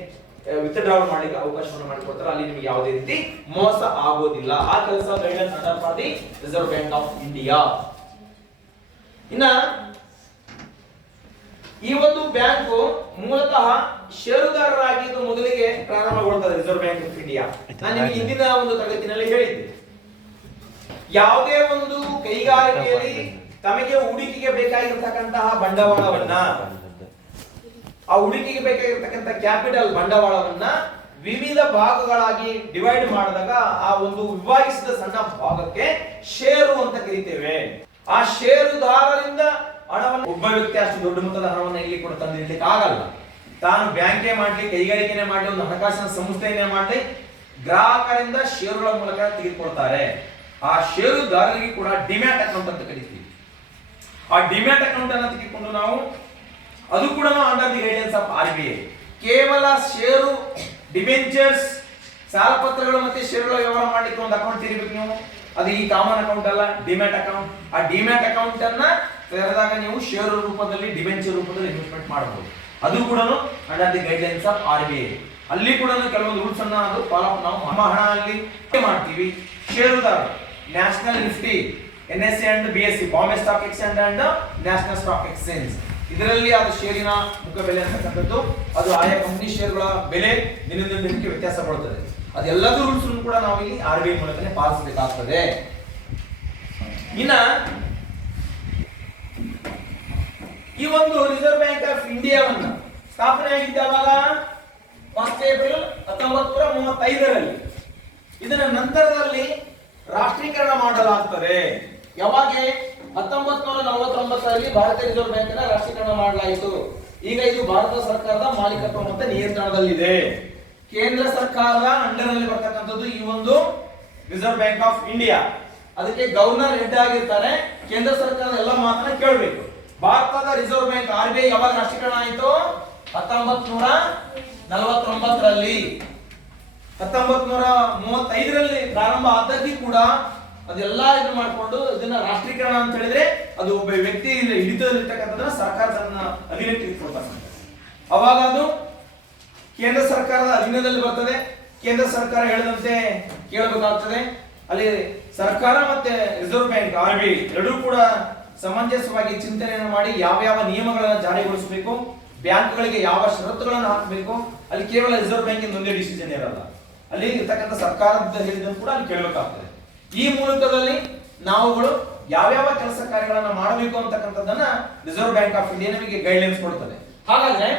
ವಿತ್ಡ್ರಾವಲ್ ಮಾಡಲಿಕ್ಕೆ ಅವಕಾಶವನ್ನು ಮಾಡಿಕೊಡ್ತಾರೆ. ಅಲ್ಲಿ ನಿಮಗೆ ಯಾವುದೇ ರೀತಿ ಮೋಸ ಆಗೋದಿಲ್ಲ. ಆ ಕೆಲಸ guidelines under for the Reserve Bank of India. ಇನ್ನ ಈ ಒಂದು ಬ್ಯಾಂಕು ಮೂಲತಃ ಷೇರುದಾರರಾಗಿ ಇದು ಮೊದಲಿಗೆ ಪ್ರಾರಂಭಗೊಳ್ಳುತ್ತದೆ ರಿಸರ್ವ್ ಬ್ಯಾಂಕ್ ಆಫ್ ಇಂಡಿಯಾ. ನಾನು ನಿಮಗೆ ಹಿಂದಿನ ಒಂದು ತರಗತಿನಲ್ಲಿ ಹೇಳಿದ್ದೆ, ಯಾವುದೇ ಒಂದು ಕೈಗಾರಿಕೆಯಲ್ಲಿ ತಮಗೆ ಹೂಡಿಕೆಗೆ ಬೇಕಾಗಿರತಕ್ಕಂತಹ ಬಂಡವಾಳವನ್ನ, ಆ ಹೂಡಿಕೆಗೆ ಬೇಕಾಗಿರತಕ್ಕಂತ ಕ್ಯಾಪಿಟಲ್ ಬಂಡವಾಳವನ್ನ ವಿವಿಧ ಭಾಗಗಳಾಗಿ ಡಿವೈಡ್ ಮಾಡಿದಾಗ ಆ ಒಂದು ವಿಭಾಗಿಸಿದ ಸಣ್ಣ ಭಾಗಕ್ಕೆ ಷೇರು ಅಂತ ಕರೀತೇವೆ. ಆ ಷೇರುದಾರರಿಂದ ಹಣವನ್ನು ಒಬ್ಬ ವ್ಯಕ್ತಿ ಅಷ್ಟು ದೊಡ್ಡ ಮೊತ್ತದ ಹಣವನ್ನು ಇಲ್ಲಿ ಕೂಡ ತಂದಿಡ್ಲಿಕ್ಕೆ ಆಗಲ್ಲ. ತಾನು ಬ್ಯಾಂಕೇ ಮಾಡ್ಲಿ, ಕೈಗಾರಿಕೆನೇ ಮಾಡ್ಲಿ, ಒಂದು ಹಣಕಾಸಿನ ಸಂಸ್ಥೆಯನ್ನೇ ಮಾಡ್ಲಿ, ಗ್ರಾಹಕರಿಂದ ಷೇರುಗಳ ಮೂಲಕ ತೆಗೆದುಕೊಳ್ತಾರೆ. ಆ ಷೇರುದಾರರಿಗೆ ಕೂಡ ಡಿಮ್ಯಾಟ್ ಅಕೌಂಟ್ ಅಂತ ಕರಿತೀವಿ. ಆ ಡಿಮ್ಯಾಟ್ ಅಕೌಂಟ್ ಅನ್ನು ತೆಗೆದುಕೊಂಡು ನಾವು ಅದು ಕೂಡ under the guidance of RBI ಕೇವಲ ಷೇರು, ಡಿಬೆಂಚರ್ಸ್, ಸಾಲ ಪತ್ರಗಳು ಮತ್ತೆ ಷೇರುಗಳ ವ್ಯವಹಾರ ಮಾಡ್ಲಿಕ್ಕೆ ಒಂದು ಅಕೌಂಟ್ ತೆಗಿಬೇಕು ನೀವು. ಅದು ಈ ಕಾಮನ್ ಅಕೌಂಟ್ ಅಲ್ಲ, ಡಿಮ್ಯಾಟ್ ಅಕೌಂಟ್. ಆ ಡಿಮ್ಯಾಟ್ ಅಕೌಂಟ್ ಅನ್ನ ತೆರೆದಾಗ ನೀವು ಷೇರು ರೂಪದಲ್ಲಿ, ಡಿಬೆಂಚರ್ ರೂಪದಲ್ಲಿ ಇನ್ವೆಸ್ಟ್ಮೆಂಟ್ ಮಾಡಬಹುದು. ಅದು ಕೂಡ under the guidelines of RBI. ಅಲ್ಲಿ ಕೂಡ ಕೆಲವೊಂದು ರೂಲ್ಸ್ ಅನ್ನ ಅದು ಫಾಲೋ ನಾವು ನಮ್ಮ ಹಣ ಅಲ್ಲಿ ಮಾಡ್ತೀವಿ. ಷೇರುದಾರ national Nifty, NSE and BSE, Bombay stock exchange and national stock exchange, ಇದರಲ್ಲಿ ಅದು ಷೇರಿನ ಮುಖ ಬೆಲೆ ಅಂತಕ್ಕಂಥದ್ದು ಅದು ಆಯಾ ಕಂಪನಿ ಷೇರುಗಳ ಬೆಲೆ ದಿನದಿಂದ ದಿನಕ್ಕೆ ವ್ಯತ್ಯಾಸ ಪಡುತ್ತದೆ. ಅದೆಲ್ಲದೂ ರೂಲ್ಸ್ ಕೂಡ ನಾವು ಇಲ್ಲಿ RBI ಮೂಲಕನೇ ಪಾಲಿಸಬೇಕಾಗ್ತದೆ. ಇನ್ನ ಈ ಒಂದು ರಿಸರ್ವ್ ಬ್ಯಾಂಕ್ ಆಫ್ ಇಂಡಿಯಾವನ್ನ ಸ್ಥಾಪನೆ ಆಗಿದ್ದಾವಾಗ 1 ಏಪ್ರಿಲ್ 1935ರಲ್ಲಿ. ಇದರ ನಂತರದಲ್ಲಿ ರಾಷ್ಟ್ರೀಕರಣ ಮಾಡಲಾಗ್ತದೆ. ಯಾವಾಗ? 1949ರಲ್ಲಿ ಭಾರತೀಯ ರಿಸರ್ವ್ ಬ್ಯಾಂಕ್ ಅನ್ನ ರಾಷ್ಟ್ರೀಕರಣ ಮಾಡಲಾಯಿತು. ಈಗ ಇದು ಭಾರತ ಸರ್ಕಾರದ ಮಾಲೀಕತ್ವ ಮತ್ತು ನಿಯಂತ್ರಣದಲ್ಲಿದೆ. ಕೇಂದ್ರ ಸರ್ಕಾರದ ಅಂಡರ್ ನಲ್ಲಿ ಬರ್ತಕ್ಕಂಥದ್ದು ಈ ಒಂದು ರಿಸರ್ವ್ ಬ್ಯಾಂಕ್ ಆಫ್ ಇಂಡಿಯಾ. ಅದಕ್ಕೆ ಗವರ್ನರ್ ಹೆಡ್ ಆಗಿರ್ತಾರೆ. ಕೇಂದ್ರ ಸರ್ಕಾರದ ಎಲ್ಲ ಮಾತನ್ನ ಕೇಳಬೇಕು. ಭಾರತದ ರಿಸರ್ವ್ ಬ್ಯಾಂಕ್ RBI ಯಾವಾಗ ರಾಷ್ಟ್ರೀಕರಣ ಆಯಿತು? 1949ರಲ್ಲಿ. 1935ರಲ್ಲಿ ಪ್ರಾರಂಭ ಆದದ್ದು ಕೂಡ ಅದೆಲ್ಲ ಇದು ಮಾಡಿಕೊಂಡು ಇದನ್ನ ರಾಷ್ಟ್ರೀಕರಣ ಅಂತ ಹೇಳಿದ್ರೆ ಅದು ಒಬ್ಬ ವ್ಯಕ್ತಿ ಹಿಡಿತದಲ್ಲಿರ್ತಕ್ಕಂಥದ್ದನ್ನ ಸರ್ಕಾರ ತನ್ನ ಅಧೀನಕ್ಕೆ ತೆಗೆದುಕೊಳ್ತಾರೆ. ಅವಾಗ ಅದು ಕೇಂದ್ರ ಸರ್ಕಾರದ ಅಧೀನದಲ್ಲಿ ಬರ್ತದೆ. ಕೇಂದ್ರ ಸರ್ಕಾರ ಹೇಳಿದಂತೆ ಕೇಳಬೇಕಾಗ್ತದೆ. ಅಲ್ಲಿ ಸರ್ಕಾರ ಮತ್ತೆ ರಿಸರ್ವ್ ಬ್ಯಾಂಕ್ RBI ಎರಡೂ ಕೂಡ ಸಮಂಜಸವಾಗಿ ಚಿಂತನೆಯನ್ನು ಮಾಡಿ ಯಾವ ಯಾವ ನಿಯಮಗಳನ್ನು ಜಾರಿಗೊಳಿಸಬೇಕು, ಬ್ಯಾಂಕ್ಗಳಿಗೆ ಯಾವ ಷರತ್ತುಗಳನ್ನು ಹಾಕಬೇಕು, ಅಲ್ಲಿ ಕೇವಲ ರಿಸರ್ವ್ ಬ್ಯಾಂಕಿನ ಒಂದೇ ಡಿಸಿಷನ್ ಇರಲ್ಲ, ಅಲ್ಲಿ ಇರ್ತಕ್ಕಂಥ ಸರ್ಕಾರದ ಹೇಳಿದ್ದನ್ನು ಕೂಡ ಅಲ್ಲಿ ಕೇಳಬೇಕಾಗ್ತದೆ. ಈ ಮೂಲಕದಲ್ಲಿ ನಾವುಗಳು ಯಾವ್ಯಾವ ಕೆಲಸ ಕಾರ್ಯಗಳನ್ನ ಮಾಡಬೇಕು ಅಂತಕ್ಕಂಥದ್ದನ್ನ ರಿಸರ್ವ್ ಬ್ಯಾಂಕ್ ಆಫ್ ಇಂಡಿಯಾ ನಮಗೆ ಗೈಡ್ಲೈನ್ಸ್ ಕೊಡುತ್ತದೆ. ಹಾಗಾದ್ರೆ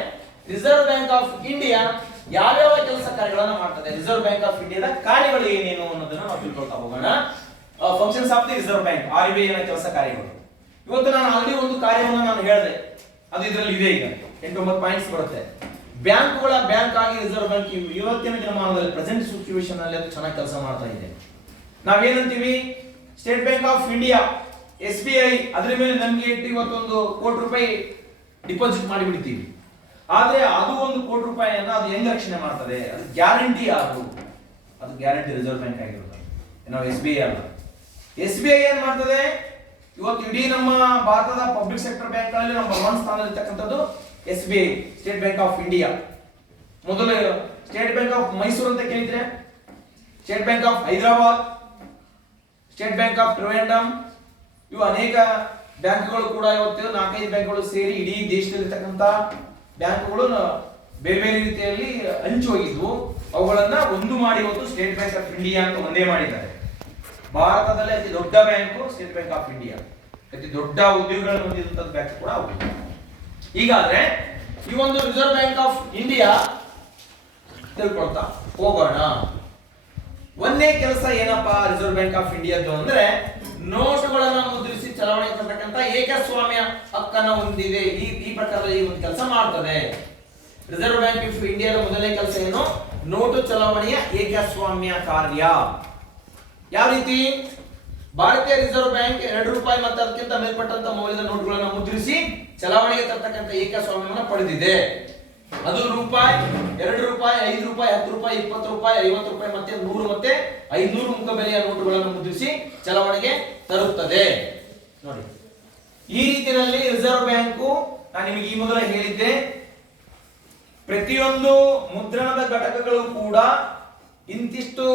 ರಿಸರ್ವ್ ಬ್ಯಾಂಕ್ ಆಫ್ ಇಂಡಿಯಾ ಯಾವ್ಯಾವ ಕೆಲಸ ಕಾರ್ಯಗಳನ್ನ ಮಾಡ್ತದೆ ರಿಸರ್ವ್ ಬ್ಯಾಂಕ್ ಆಫ್ ಇಂಡಿಯಾದ ಕಾರ್ಯಗಳು ಏನೇನು ಅನ್ನೋದನ್ನ ನಾವು ತಿಳ್ಕೊಳ್ತಾ ಹೋಗೋಣ. Functions of the Reserve bank, RBI ನ ಕೆಲಸ ಕಾರ್ಯಗಳು. ಇವತ್ತು ನಾನು ಆಲ್ರೆಡಿ ಒಂದು ಕಾರ್ಯವನ್ನು ನಾನು ಹೇಳಿದೆ, ಅದು ಇದರಲ್ಲಿ ಇದೆ. ಈಗ 8-9 ಪಾಯಿಂಟ್ಸ್ ಬರುತ್ತೆ. ಬ್ಯಾಂಕ್ ಆಗಿ ರಿಸರ್ವ್ ಬ್ಯಾಂಕ್ ಇವತ್ತಿನ ದಿನಮಾನದಲ್ಲಿ ಪ್ರೆಸೆಂಟ್ ಸಿಚುವೇಶನ್ ಅಲ್ಲಿ ಅದು ಚೆನ್ನಾಗಿ ಕೆಲಸ ಮಾಡ್ತಾ ಇದೆ. ನಾವೇನಂತೀವಿ, State Bank of India SBI ಅದ್ರ ಮೇಲೆ ನಮ್ಗೆ ಇವತ್ತೊಂದು ಕೋಟಿ ರೂಪಾಯಿ ಡಿಪಾಸಿಟ್ ಮಾಡಿ ಬಿಡ್ತೀವಿ. ಆದ್ರೆ ಅದು 1 ಕೋಟಿ ರೂಪಾಯಿಯನ್ನ ಅದು ಹೆಂಗ್ ರಕ್ಷಣೆ ಮಾಡ್ತದೆ, ಅದು ಗ್ಯಾರಂಟಿ ಅದು ಗ್ಯಾರಂಟಿ ರಿಸರ್ವ್ ಬ್ಯಾಂಕ್ ಆಗಿರುತ್ತೆ. ನಾವು SBI ಅಲ್ಲ. SBI ಏನ್ ಮಾಡ್ತದೆ, ಇವತ್ತು ಇಡೀ ನಮ್ಮ ಭಾರತದ ಪಬ್ಲಿಕ್ ಸೆಕ್ಟರ್ ಬ್ಯಾಂಕ್ ಗಳಲ್ಲಿ ನಂಬರ್ 1 ಸ್ಥಾನದಲ್ಲಿರ್ತಕ್ಕಂಥದ್ದು SBI, State Bank of India. ಮೊದಲು ಸ್ಟೇಟ್ ಬ್ಯಾಂಕ್ ಆಫ್ ಮೈಸೂರು ಅಂತ ಕೇಳಿದ್ರೆ, State Bank of Hyderabad, State Bank of Trivandrum, ಇವು ಅನೇಕ ಬ್ಯಾಂಕ್ಗಳು ಕೂಡ ಇವತ್ತು 4-5 ಬ್ಯಾಂಕ್ಗಳು ಸೇರಿ ಇಡೀ ದೇಶದಲ್ಲಿರ್ತಕ್ಕಂಥ ಬ್ಯಾಂಕ್ಗಳು ಬೇರೆ ಬೇರೆ ರೀತಿಯಲ್ಲಿ ಹಂಚಿ ಹೋಗಿದ್ವು. ಅವುಗಳನ್ನ ಒಂದು ಮಾಡಿ ಇವತ್ತು ಸ್ಟೇಟ್ ಬ್ಯಾಂಕ್ ಆಫ್ ಇಂಡಿಯಾ ಅಂತ ಒಂದೇ ಮಾಡಿದ್ದಾರೆ. ಭಾರತದಲ್ಲಿ ಅತಿ ದೊಡ್ಡ bank state Bank of India, ಅತಿ ದೊಡ್ಡ ಉದ್ಯೋಗಗಳನ್ನು ಹೊಂದಿರುವಂತಹ ಬ್ಯಾಂಕ್ ಕೂಡ ಹೌದು. ಹೀಗಾದ್ರೆ ಈ ಒಂದು ರಿಸರ್ವ್ ಬ್ಯಾಂಕ್ ಆಫ್ ಇಂಡಿಯಾ ತಿಳ್ಕೊಳ್ತಾ ಹೋಗೋಣ. ಒಂದೇ ಕೆಲಸ ಏನಪ್ಪಾ ರಿಸರ್ವ್ ಬ್ಯಾಂಕ್ ಆಫ್ ಇಂಡಿಯಾದ್ದು ಅಂದ್ರೆ, ನೋಟುಗಳನ್ನ ಮುದ್ರಿಸಿ ಚಲಾವಣೆ ಮಾಡತಕ್ಕಂತ ಏಕಸ್ವಾಮ್ಯ ಹಕ್ಕನ್ನು ಹೊಂದಿದೆ. ಈ ಪ್ರಕಾರದ ಈ ಒಂದು ಕೆಲಸ ಮಾಡ್ತದೆ. ರಿಸರ್ವ್ ಬ್ಯಾಂಕ್ ಆಫ್ ಇಂಡಿಯಾದ ಮೊದಲನೇ ಕೆಲಸ ಏನು, ನೋಟು ಚಲಾವಣೆಯ ಏಕಸ್ವಾಮ್ಯ ಕಾರ್ಯ. ಯಾವ ರೀತಿ, ಭಾರತೀಯ ರಿಸರ್ವ್ ಬ್ಯಾಂಕ್ 2 ರೂಪಾಯಿ ಮತ್ತು ಅದಕ್ಕಿಂತ ಮೇಲ್ಪಟ್ಟಂತ ಮೌಲ್ಯದ ನೋಟುಗಳನ್ನು ಮುದ್ರಿಸಿ ಚಲಾವಣೆಗೆ ತರ್ತಕ್ಕಂಥ ಏಕಸ್ವಾಮ್ಯವನ್ನು ಪಡೆದಿದೆ. ಅದು ರೂಪಾಯಿ, 2 ರೂಪಾಯಿ, 5 ರೂಪಾಯಿ, 10 ರೂಪಾಯಿ, 20 ರೂಪಾಯಿ, 50 ರೂಪಾಯಿ ಮತ್ತೆ 100 ಮತ್ತೆ 500 ಮುಖಬೆಲೆಯ ನೋಟುಗಳನ್ನು ಮುದ್ರಿಸಿ ಚಲಾವಣೆಗೆ ತರುತ್ತದೆ. ನೋಡಿ, ಈ ರೀತಿಯಲ್ಲಿ ರಿಸರ್ವ್ ಬ್ಯಾಂಕು, ನಾನು ನಿಮಗೆ ಈ ಮೊದಲೇ ಹೇಳಿದ್ದೆ, ಪ್ರತಿಯೊಂದು ಮುದ್ರಣದ ಘಟಕಗಳು ಕೂಡ ಇಂತಿಷ್ಟು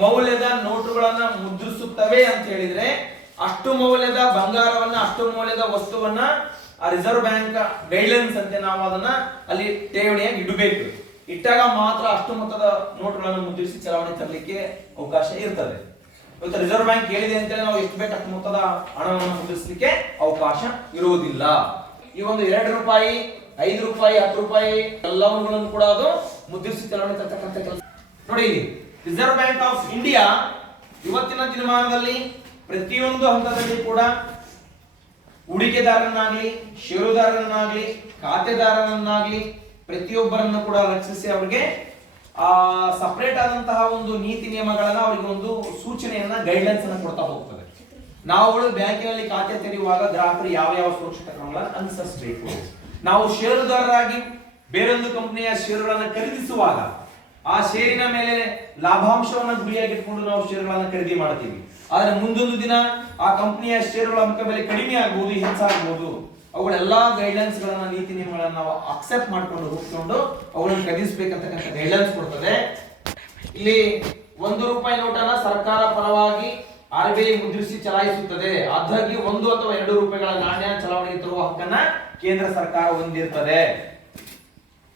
ಮೌಲ್ಯದ ನೋಟುಗಳನ್ನ ಮುದ್ರಿಸುತ್ತವೆ ಅಂತ ಹೇಳಿದ್ರೆ, ಅಷ್ಟು ಮೌಲ್ಯದ ಬಂಗಾರವನ್ನ, ಅಷ್ಟು ಮೌಲ್ಯದ ವಸ್ತುವನ್ನ ಆ ರಿಸರ್ವ್ ಬ್ಯಾಂಕ್ ಗೈಡ್ಲೈನ್ಸ್ ಅಂತೆ ನಾವು ಅದನ್ನ ಅಲ್ಲಿ ಠೇವಣಿಯಾಗಿ ಇಡಬೇಕು. ಇಟ್ಟಾಗ ಮಾತ್ರ ಅಷ್ಟು ಮೊತ್ತದ ನೋಟುಗಳನ್ನು ಮುದ್ರಿಸಿ ಚಲಾವಣೆ ತರಲಿಕ್ಕೆ ಅವಕಾಶ ಇರ್ತದೆ. ಇವತ್ತು ರಿಸರ್ವ್ ಬ್ಯಾಂಕ್ ಹೇಳಿದೆ ಅಂತೇಳಿ ನಾವು ಎಷ್ಟು ಬೇಕು ಅಷ್ಟು ಮೊತ್ತದ ಹಣವನ್ನು ಮುದ್ರಿಸಲಿಕ್ಕೆ ಅವಕಾಶ ಇರುವುದಿಲ್ಲ. ಈ ಒಂದು 2 ರೂಪಾಯಿ, 5 ರೂಪಾಯಿ, 10 ರೂಪಾಯಿ ಎಲ್ಲವನ್ನು ಕೂಡ ಅದು ಮುದ್ರಿಸಿ ಚಲಾವಣೆ ತರ್ತಕ್ಕಂಥ ಕೆಲಸ. ನೋಡಿ, ರಿಸರ್ವ್ ಬ್ಯಾಂಕ್ ಆಫ್ ಇಂಡಿಯಾ ಇವತ್ತಿನ ದಿನಮಾನದಲ್ಲಿ ಪ್ರತಿಯೊಂದು ಹಂತದಲ್ಲಿ ಕೂಡ ಹೂಡಿಕೆದಾರರನ್ನಾಗ್ಲಿ, ಷೇರುದಾರರನ್ನಾಗ್ಲಿ, ಖಾತೆದಾರರನ್ನಾಗ್ಲಿ ಪ್ರತಿಯೊಬ್ಬರನ್ನು ಕೂಡ ರಕ್ಷಿಸಿ ಅವರಿಗೆ ಸಪರೇಟ್ ಆದಂತಹ ಒಂದು ನೀತಿ ನಿಯಮಗಳನ್ನ, ಅವರಿಗೆ ಒಂದು ಸೂಚನೆಯನ್ನ, ಗೈಡ್ಲೈನ್ಸ್ ಅನ್ನು ಕೊಡ್ತಾ ಹೋಗ್ತದೆ. ನಾವುಗಳು ಬ್ಯಾಂಕಿನಲ್ಲಿ ಖಾತೆ ತೆರೆಯುವಾಗ ಗ್ರಾಹಕರು ಯಾವ ಸುರಕ್ಷಿತ ಕ್ರಮಗಳನ್ನು ಅನುಸರಿಸಬೇಕು. ನಾವು ಷೇರುದಾರರಾಗಿ ಬೇರೊಂದು ಕಂಪನಿಯ ಷೇರುಗಳನ್ನು ಖರೀದಿಸುವಾಗ ಆ ಷೇರಿನ ಮೇಲೆ ಲಾಭಾಂಶವನ್ನು ಗುರಿಯಾಗಿಟ್ಕೊಂಡು ನಾವು ಷೇರುಗಳನ್ನು ಖರೀದಿ ಮಾಡ್ತೀವಿ. ಆದ್ರೆ ಮುಂದೊಂದು ದಿನ ಆ ಕಂಪನಿಯ ಷೇರುಗಳ ಮುಖಬೆಲೆ ಕಡಿಮೆ ಆಗಬಹುದು, ಹೆಚ್ಚಾಗಬಹುದು. ಅವುಗಳೆಲ್ಲಾ ಗೈಡ್ಲೈನ್ಸ್ ಗಳನ್ನ, ನೀತಿ ನಿಯಮಗಳನ್ನ ನಾವು ಅಕ್ಸೆಪ್ಟ್ ಮಾಡ್ಕೊಂಡು ಹೋಗ್ಕೊಂಡು ಅವುಗಳನ್ನು ಖರೀದಿಸಬೇಕಂತಕ್ಕಂಥ ಗೈಡ್ಲೈನ್ಸ್ ಕೊಡ್ತದೆ. ಇಲ್ಲಿ 1 ರೂಪಾಯಿ ನೋಟನ್ನ ಸರ್ಕಾರ ಪರವಾಗಿ RBI ಮುದ್ರಿಸಿ ಚಲಾಯಿಸುತ್ತದೆ. ಅದಾಗಿ 1 ಅಥವಾ 2 ರೂಪಾಯಿಗಳ ನಾಣ್ಯ ಚಲಾವಣೆಗೆ ತರುವ ಹಕ್ಕನ್ನ ಕೇಂದ್ರ ಸರ್ಕಾರ ಹೊಂದಿರುತ್ತದೆ.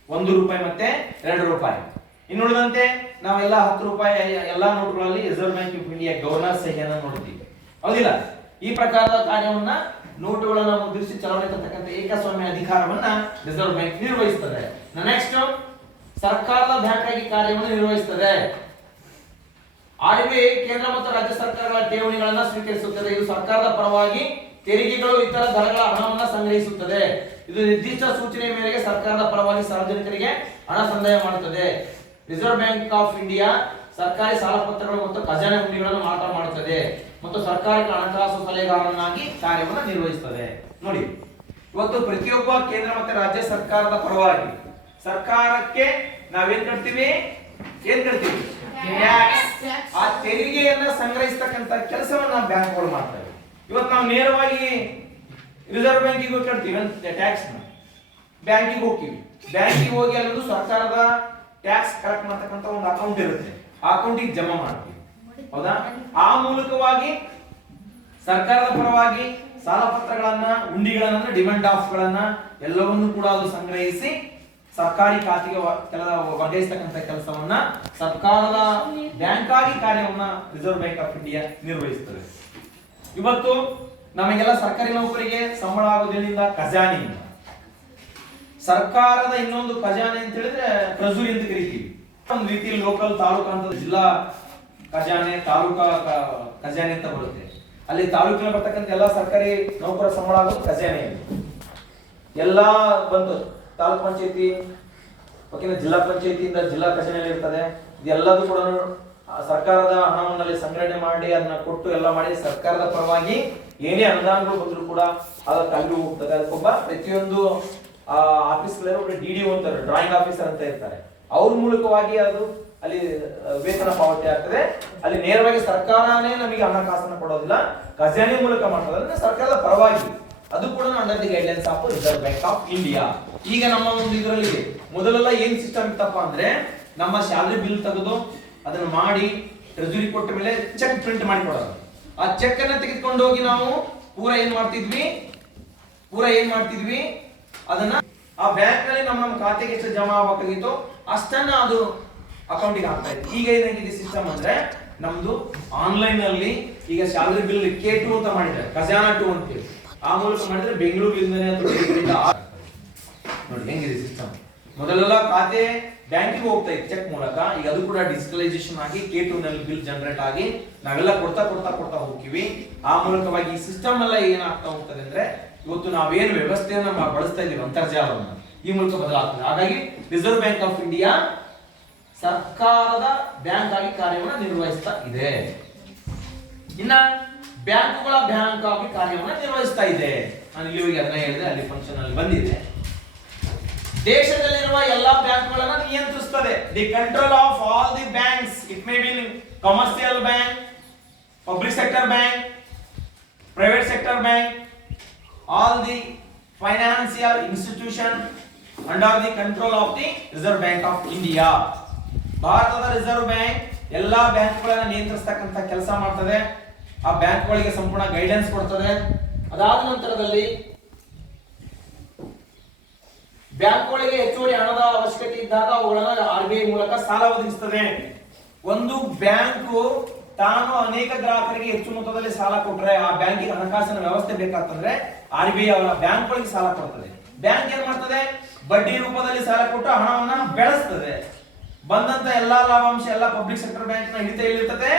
1 ರೂಪಾಯಿ ಮತ್ತೆ 2 ರೂಪಾಯಿ. ಇನ್ನುಳಿದಂತೆ ನಾವೆಲ್ಲ 10 ರೂಪಾಯಿ ಎಲ್ಲಾ ನೋಟುಗಳಲ್ಲಿ Reserve Bank of India governor ಸಹಿಯನ್ನು ನೋಡ್ತೀವಿ, ಹೌದಿಲ್ಲ? ಈ ಪ್ರಕಾರದ ಕಾರ್ಯವನ್ನ, ನೋಟುಗಳನ್ನ ಮುದ್ರಿಸಿ ಚಲಾವಣೆ ತರ್ತಕ್ಕಂಥ ಏಕಸ್ವಾಮ್ಯ ಅಧಿಕಾರವನ್ನ ರಿಸರ್ವ್ ಬ್ಯಾಂಕ್ ನಿರ್ವಹಿಸುತ್ತದೆ. ನೆಕ್ಸ್ಟ್, ಸರ್ಕಾರದ ಬ್ಯಾಂಕ್ ಆಗಿ ಕಾರ್ಯವನ್ನು ನಿರ್ವಹಿಸುತ್ತದೆ. RBI ಕೇಂದ್ರ ಮತ್ತು ರಾಜ್ಯ ಸರ್ಕಾರಗಳ ಠೇವಣಿಗಳನ್ನ ಸ್ವೀಕರಿಸುತ್ತದೆ. ಇದು ಸರ್ಕಾರದ ಪರವಾಗಿ ತೆರಿಗೆಗಳು, ಇತರ ದರಗಳ ಹಣವನ್ನು ಸಂಗ್ರಹಿಸುತ್ತದೆ. ಇದು ನಿರ್ದಿಷ್ಟ ಸೂಚನೆಯ ಮೇರೆಗೆ ಸರ್ಕಾರದ ಪರವಾಗಿ ಸಾರ್ವಜನಿಕರಿಗೆ ಹಣ ಸಂದಾಯ ಮಾಡುತ್ತದೆ. ರಿಸರ್ವ್ ಬ್ಯಾಂಕ್ ಆಫ್ ಇಂಡಿಯಾ ಸರ್ಕಾರಿ ಸಾಲ ಪತ್ರಗಳು ಮತ್ತು ಖಜಾನೆ ಹುಂಡಿಗಳನ್ನು ಮಾರಾಟ ಮಾಡುತ್ತದೆ ಮತ್ತು ಸರ್ಕಾರಕ್ಕೆ ಹಣಕಾಸು ಸಲಹೆಗಾರನಾಗಿ ಕಾರ್ಯವನ್ನು ನಿರ್ವಹಿಸುತ್ತದೆ. ನೋಡಿ, ಇವತ್ತು ಪ್ರತಿಯೊಬ್ಬ ಕೇಂದ್ರ ಮತ್ತು ರಾಜ್ಯ ಸರ್ಕಾರದ ಪರವಾಗಿ ಸರ್ಕಾರಕ್ಕೆ ನಾವೇನ್ ಕಟ್ತೀವಿ, ಆ ತೆರಿಗೆಯನ್ನ ಸಂಗ್ರಹಿಸತಕ್ಕಂತ ಕೆಲಸವನ್ನ ಬ್ಯಾಂಕ್ಗಳು ಮಾಡ್ತವೆ. ಇವತ್ತು ನಾವು ನೇರವಾಗಿ ರಿಸರ್ವ್ ಬ್ಯಾಂಕಿಗೆ ಕಟ್ತೀವಿ ಟ್ಯಾಕ್ಸ್, ಬ್ಯಾಂಕಿಗೆ ಹೋಗ್ತೀವಿ. ಬ್ಯಾಂಕಿಗೆ ಹೋಗಿ ಅಲ್ಲೊಂದು ಸರ್ಕಾರದ ಟ್ಯಾಕ್ಸ್ ಕಲೆಕ್ಟ್ ಮಾಡ್ತಕ್ಕಂಥ ಒಂದು ಅಕೌಂಟ್ ಇರುತ್ತೆ, ಆ ಅಕೌಂಟಿಗೆ ಜಮಾ ಮಾಡ್ತೀವಿ, ಹೌದಾ? ಆ ಮೂಲಕವಾಗಿ ಸರ್ಕಾರದ ಪರವಾಗಿ ಸಾಲ ಪತ್ರಗಳನ್ನ, ಹುಂಡಿಗಳನ್ನ, ಡಿಮಾಂಡ್ ಡ್ರಾಫ್ಟ್ ಗಳನ್ನ ಎಲ್ಲವನ್ನೂ ಕೂಡ ಅದು ಸಂಗ್ರಹಿಸಿ ಸರ್ಕಾರಿ ಖಾತೆಗೆ ವರ್ಗಾಯಿಸತಕ್ಕಂಥ ಕೆಲಸವನ್ನ ಸರ್ಕಾರದ ಬ್ಯಾಂಕ್ ಆಗಿ ಕಾರ್ಯವನ್ನ ರಿಸರ್ವ್ ಬ್ಯಾಂಕ್ ಆಫ್ ಇಂಡಿಯಾ ನಿರ್ವಹಿಸುತ್ತದೆ. ಇವತ್ತು ನಮಗೆಲ್ಲ ಸರ್ಕಾರಿ ನೌಕರಿಗೆ ಸಂಬಳ ಆಗೋದ್ರಿಂದ ಖಜಾನೆಯಿಂದ, ಸರ್ಕಾರದ ಇನ್ನೊಂದು ಖಜಾನೆ ಅಂತ ಹೇಳಿದ್ರೆ ಟ್ರೆಜರಿ ಅಂತ ಕರಿತೀವಿ. ಒಂದು ರೀತಿ ಲೋಕಲ್ ತಾಲೂಕು ಅಂತ ಜಿಲ್ಲಾ ಖಜಾನೆ, ತಾಲೂಕಾ ಖಜಾನೆ ಅಂತ ಬರುತ್ತೆ. ಅಲ್ಲಿ ತಾಲೂಕಿನ ಬರ್ತಕ್ಕಂಥ ಎಲ್ಲಾ ಸರ್ಕಾರಿ ನೌಕರ ಸಂಬಳ ಆಗೋದು ಖಜಾನೆ. ಎಲ್ಲಾ ಬಂದು ತಾಲೂಕ್ ಪಂಚಾಯತಿ ಓಕೆನಾ, ಜಿಲ್ಲಾ ಪಂಚಾಯತಿಯಿಂದ ಜಿಲ್ಲಾ ಖಜಾನೆಯಲ್ಲಿ ಇರ್ತದೆ. ಇದೆಲ್ಲದೂ ಕೂಡ ಸರ್ಕಾರದ ಹಣವನ್ನಲ್ಲಿ ಸಂಗ್ರಹಣೆ ಮಾಡಿ ಅದನ್ನ ಕೊಟ್ಟು ಎಲ್ಲ ಮಾಡಿ ಸರ್ಕಾರದ ಪರವಾಗಿ ಏನೇ ಅನುದಾನಗಳು ಬಂದ್ರು ಕೂಡ ಅದಕ್ಕೆ ಅಲ್ಲಿ ಹೋಗ್ತದೆ. ಅದಕ್ಕೊಬ್ಬ ಪ್ರತಿಯೊಂದು ಆಫೀಸ್ಗಳಲ್ಲಿ ಒಬ್ಬರು DDO ಅಂತಾರೆ, ಡ್ರಾಯಿಂಗ್ ಆಫೀಸರ್ ಅಂತ ಇರ್ತಾರೆ. ಅವ್ರ ಮೂಲಕವಾಗಿ ಅದು ಅಲ್ಲಿ ವೇತನ ಪಾವತಿ ಆಗ್ತದೆ. ಅಲ್ಲಿ ನೇರವಾಗಿ ಸರ್ಕಾರನೇ ನಮಗೆ ಹಣಕಾಸನ್ನು ಕೊಡೋದಿಲ್ಲ, ಖಜಾನೆ ಮೂಲಕ ಮಾಡ್ತದೆ. ಅಂದ್ರೆ ಸರ್ಕಾರದ ಪರವಾಗಿ ಅದು ಕೂಡ under the guidelines of reserve Bank of India. ಈಗ ನಮ್ಮ ಒಂದು ಇದರಲ್ಲಿ ಮೊದಲೆಲ್ಲ ಏನ್ ಸಿಸ್ಟಮ್ ಇತ್ತಪ್ಪ ಅಂದ್ರೆ, ನಮ್ಮ ಸ್ಯಾಲರಿ ಬಿಲ್ ತೆಗೆದು ಅದನ್ನ ಮಾಡಿ ಟ್ರೆಜರಿ ಕೊಟ್ಟ ಮೇಲೆ ಚೆಕ್ ಪ್ರಿಂಟ್ ಮಾಡಿ ಕೊಡೋದು. ಆ ಚೆಕ್ ಅನ್ನ ತೆಗೆದುಕೊಂಡು ಹೋಗಿ ನಾವು ಪೂರ ಏನ್ ಮಾಡ್ತಿದ್ವಿ ಅದನ್ನ ಆ ಬ್ಯಾಂಕ್ ನಲ್ಲಿ ನಮ್ಮ ಖಾತೆಗೆ ಎಷ್ಟು ಜಮಾ ಆಗಬೇಕಾಗಿತ್ತು ಅಷ್ಟನ್ನ ಅದು ಅಕೌಂಟಿಗೆ ಹಾಕ್ತಾ ಇತ್ತು. ಈಗ ಏನಾಗಿದೆ ಸಿಸ್ಟಮ್ ಅಂದ್ರೆ, ನಮ್ದು ಆನ್ಲೈನ್ ನಲ್ಲಿ ಈಗ ಸ್ಯಾಲರಿ ಬಿಲ್ K2 ಅಂತ ಮಾಡಿದ್ದಾರೆ, ಖಜಾನಾ 2 ಅಂತ ಹೇಳಿ. ಆ ಮೂಲಕ ಮಾಡಿದ್ರೆ ಬೆಂಗಳೂರಿನಿಂದನೇ ಅದು ನೋಡಿ ಹೆಂಗಿದೆ ಸಿಸ್ಟಮ್. ಮೊದಲೆಲ್ಲ ಖಾತೆ ಬ್ಯಾಂಕಿಗೆ ಹೋಗ್ತಾ ಇತ್ತು ಚೆಕ್ ಮೂಲಕ, ಈಗ ಅದು ಕೂಡ ಡಿಜಿಟಲೈಸೇಷನ್ ಆಗಿ K2 ನಲ್ಲಿ ಬಿಲ್ ಜನರೇಟ್ ಆಗಿ ನಾವೆಲ್ಲ ಕೊಡ್ತಾ ಹೋಗ್ತೀವಿ. ಆ ಮೂಲಕವಾಗಿ ಈ ಸಿಸ್ಟಮ್ ಎಲ್ಲ ಏನಾಗ್ತಾ ಹೋಗ್ತದೆ ಅಂದ್ರೆ, ಇವತ್ತು ನಾವೇನು ವ್ಯವಸ್ಥೆಯನ್ನ ಬಳಸ್ತಾ ಇದ್ದೀವಿ ಅಂತರ್ಜಾಲವನ್ನು, ಈ ಮೂಲಕ ಬದಲಾಗ್ತದೆ. ಹಾಗಾಗಿ ರಿಸರ್ವ್ ಬ್ಯಾಂಕ್ ಆಫ್ ಇಂಡಿಯಾ ಸರ್ಕಾರದ ಬ್ಯಾಂಕ್ ಆಗಿ ಕಾರ್ಯವನ್ನು ನಿರ್ವಹಿಸ್ತಾ ಇದೆ. ಇನ್ನ ಬ್ಯಾಂಕುಗಳ ಬ್ಯಾಂಕ್ ಆಗಿ ಕಾರ್ಯವನ್ನು ನಿರ್ವಹಿಸ್ತಾ ಇದೆ. ನಾನು ಇಲ್ಲಿವರೆಗೆ ಅದನ್ನ ಹೇಳಿದೆ, ಅಲ್ಲಿ ಫಂಕ್ಷನ್ ಅಲ್ಲಿ ಬಂದಿದೆ. ದೇಶದಲ್ಲಿರುವ ಎಲ್ಲಾ ಬ್ಯಾಂಕ್ಗಳನ್ನು ನಿಯಂತ್ರಿಸುತ್ತದೆ. The control of all the banks, it may be commercial bank, public sector bank, private sector bank, all the financial institution under the control of the Reserve Bank of India. ಭಾರತದ reserve bank ಎಲ್ಲಾ ಬ್ಯಾಂಕ್ಗಳನ್ನು ನಿಯಂತ್ರಿಸತಕ್ಕಂತ ಕೆಲಸ ಮಾಡ್ತದೆ. ಆ ಬ್ಯಾಂಕ್ಗಳಿಗೆ ಸಂಪೂರ್ಣ guidance ಕೊಡ್ತದೆ. ಅದಾದ ನಂತರದಲ್ಲಿ ಬ್ಯಾಂಕ್ಗಳಿಗೆ ಹೆಚ್ಚುವರಿ ಹಣದ ಅವಶ್ಯಕತೆ ಇದ್ದಾಗ ಅವುಗಳನ್ನು RBI ಮೂಲಕ ಸಾಲ ಒದಗಿಸುತ್ತದೆ. ಒಂದು ಬ್ಯಾಂಕು ತಾನು ಅನೇಕ ಗ್ರಾಹಕರಿಗೆ ಹೆಚ್ಚು ಮೊತ್ತದಲ್ಲಿ ಸಾಲ ಕೊಟ್ರೆ ಆ ಬ್ಯಾಂಕಿಗೆ ಹಣಕಾಸಿನ ವ್ಯವಸ್ಥೆ ಬೇಕಾಗ್ತಂದ್ರೆ RBI ಅವರ ಬ್ಯಾಂಕ್ಗಳಿಗೆ ಸಾಲ ಕೊಡ್ತದೆ. ಬ್ಯಾಂಕ್ ಏನ್ ಮಾಡ್ತದೆ, ಬಡ್ಡಿ ರೂಪದಲ್ಲಿ ಸಾಲ ಕೊಟ್ಟು ಹಣವನ್ನ ಬೆಳೆಸ್ತದೆ. ಬಂದಂತ ಎಲ್ಲಾ ಲಾಭಾಂಶ ಎಲ್ಲ ಪಬ್ಲಿಕ್ ಸೆಕ್ಟರ್ ಬ್ಯಾಂಕ್ ನ ಹಿಡಿತದಲ್ಲಿರ್ತದೆ,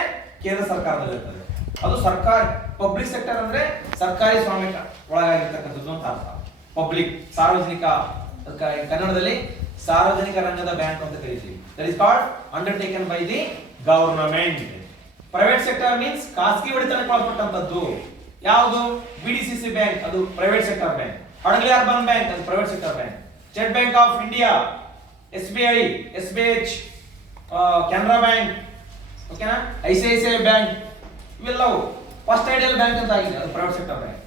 ಕೇಂದ್ರ ಸರ್ಕಾರದಲ್ಲಿ ಇರ್ತದೆ. ಅದು ಸರ್ಕಾರ, ಪಬ್ಲಿಕ್ ಸೆಕ್ಟರ್ ಅಂದ್ರೆ ಸರ್ಕಾರಿ ಸ್ವಾಮ್ಯಕ್ಕೆ ಒಳಗಾಗಿರ್ತಕ್ಕಂಥದ್ದು ಅಂತ ಅರ್ಥ. ಪಬ್ಲಿಕ್ ಸಾರ್ವಜನಿಕ, ಕನ್ನಡದಲ್ಲಿ ಸಾರ್ವಜನಿಕ ರಂಗದ ಬ್ಯಾಂಕ್ ಅಂತ ಕರೀತೀವಿ. That is called undertaken by the government. Private sector means ಖಾಸಗಿ ಒಡೆತನಕ್ಕೆ ಒಳಪಟ್ಟಂತದ್ದು. ಯಾವುದು? BDCC ಬ್ಯಾಂಕ್, ಅದು private sector bank. Hadagali urban bank, ಅದು private sector bank. State Bank of India, SBI, SBH, Canara bank, ಓಕೆನಾ, ICICI ಬ್ಯಾಂಕ್, ಇವೆಲ್ಲವೂ ಫಸ್ಟ್ ಐಡಿಯಲ್ ಬ್ಯಾಂಕ್ ಅಂತ ಆಗಿದೆ, ಅದು private sector bank.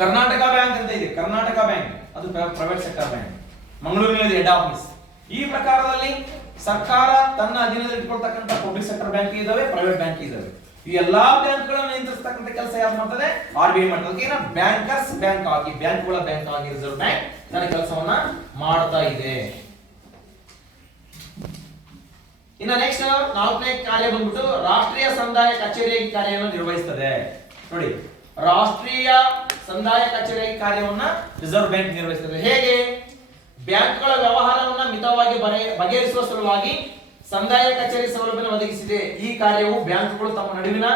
Karnataka bank ಅಂತ ಇದೆ, ಕರ್ನಾಟಕ ಬ್ಯಾಂಕ್ ಅದು ಪ್ರೈವೇಟ್ ಸೆಕ್ಟರ್ ಬ್ಯಾಂಕ್, ಮಂಗಳೂರಿನಲ್ಲಿ ಹೆಡ್ ಆಫೀಸ್. ಈ ಪ್ರಕಾರದಲ್ಲಿ ಸರ್ಕಾರ ತನ್ನ ಅಧೀನದಲ್ಲಿ ಇಟ್ಕೊಳ್ತಕ್ಕಂಥ ಪಬ್ಲಿಕ್ ಸೆಕ್ಟರ್ ಬ್ಯಾಂಕ್ ಇದಾವೆ, ಪ್ರೈವೇಟ್ ಬ್ಯಾಂಕ್ ಇದಾವೆ. ಈ ಎಲ್ಲಾ ಬ್ಯಾಂಕ್ಗಳನ್ನು ನಿಯಂತ್ರಿಸತಕ್ಕಂಥ ಕೆಲಸ ಯಾರು ಮಾಡ್ತದೆ? RBI ಮಾಡ್ತದೆ. ಏನ ಬ್ಯಾಂಕರ್ಸ್ ಬ್ಯಾಂಕ್ ಆಗಿ, ಬ್ಯಾಂಕ್ಗಳ ಬ್ಯಾಂಕ್ ಆಗಿ ರಿಸರ್ವ್ ಬ್ಯಾಂಕ್ ತನ್ನ ಕೆಲಸವನ್ನ ಮಾಡ್ತಾ ಇದೆ. ಇನ್ನು ನೆಕ್ಸ್ಟ್ 4ನೇ ಕಾರ್ಯ ಬಂದ್ಬಿಟ್ಟು ರಾಷ್ಟ್ರೀಯ ಸಂದಾಯ ಕಚೇರಿಯಾಗಿ ಕಾರ್ಯವನ್ನು ನಿರ್ವಹಿಸುತ್ತದೆ. ನೋಡಿ, ರಾಷ್ಟ್ರೀಯ ಸಂದಾಯ ಕಚೇರಿಯಾಗಿ ಕಾರ್ಯವನ್ನ ರಿಸರ್ವ್ ಬ್ಯಾಂಕ್ ನಿರ್ವಹಿಸುತ್ತದೆ. ಹೇಗೆ? ಬ್ಯಾಂಕ್ಗಳ ವ್ಯವಹಾರವನ್ನ ಮಿತವಾಗಿ ಬಗೆಹರಿಸುವ ಸಲುವಾಗಿ ಸಂದಾಯ ಕಚೇರಿ ಸೌಲಭ್ಯ ಒದಗಿಸಿದೆ. ಈ ಕಾರ್ಯವು ಬ್ಯಾಂಕ್ಗಳು ತಮ್ಮ ನಡುವಿನ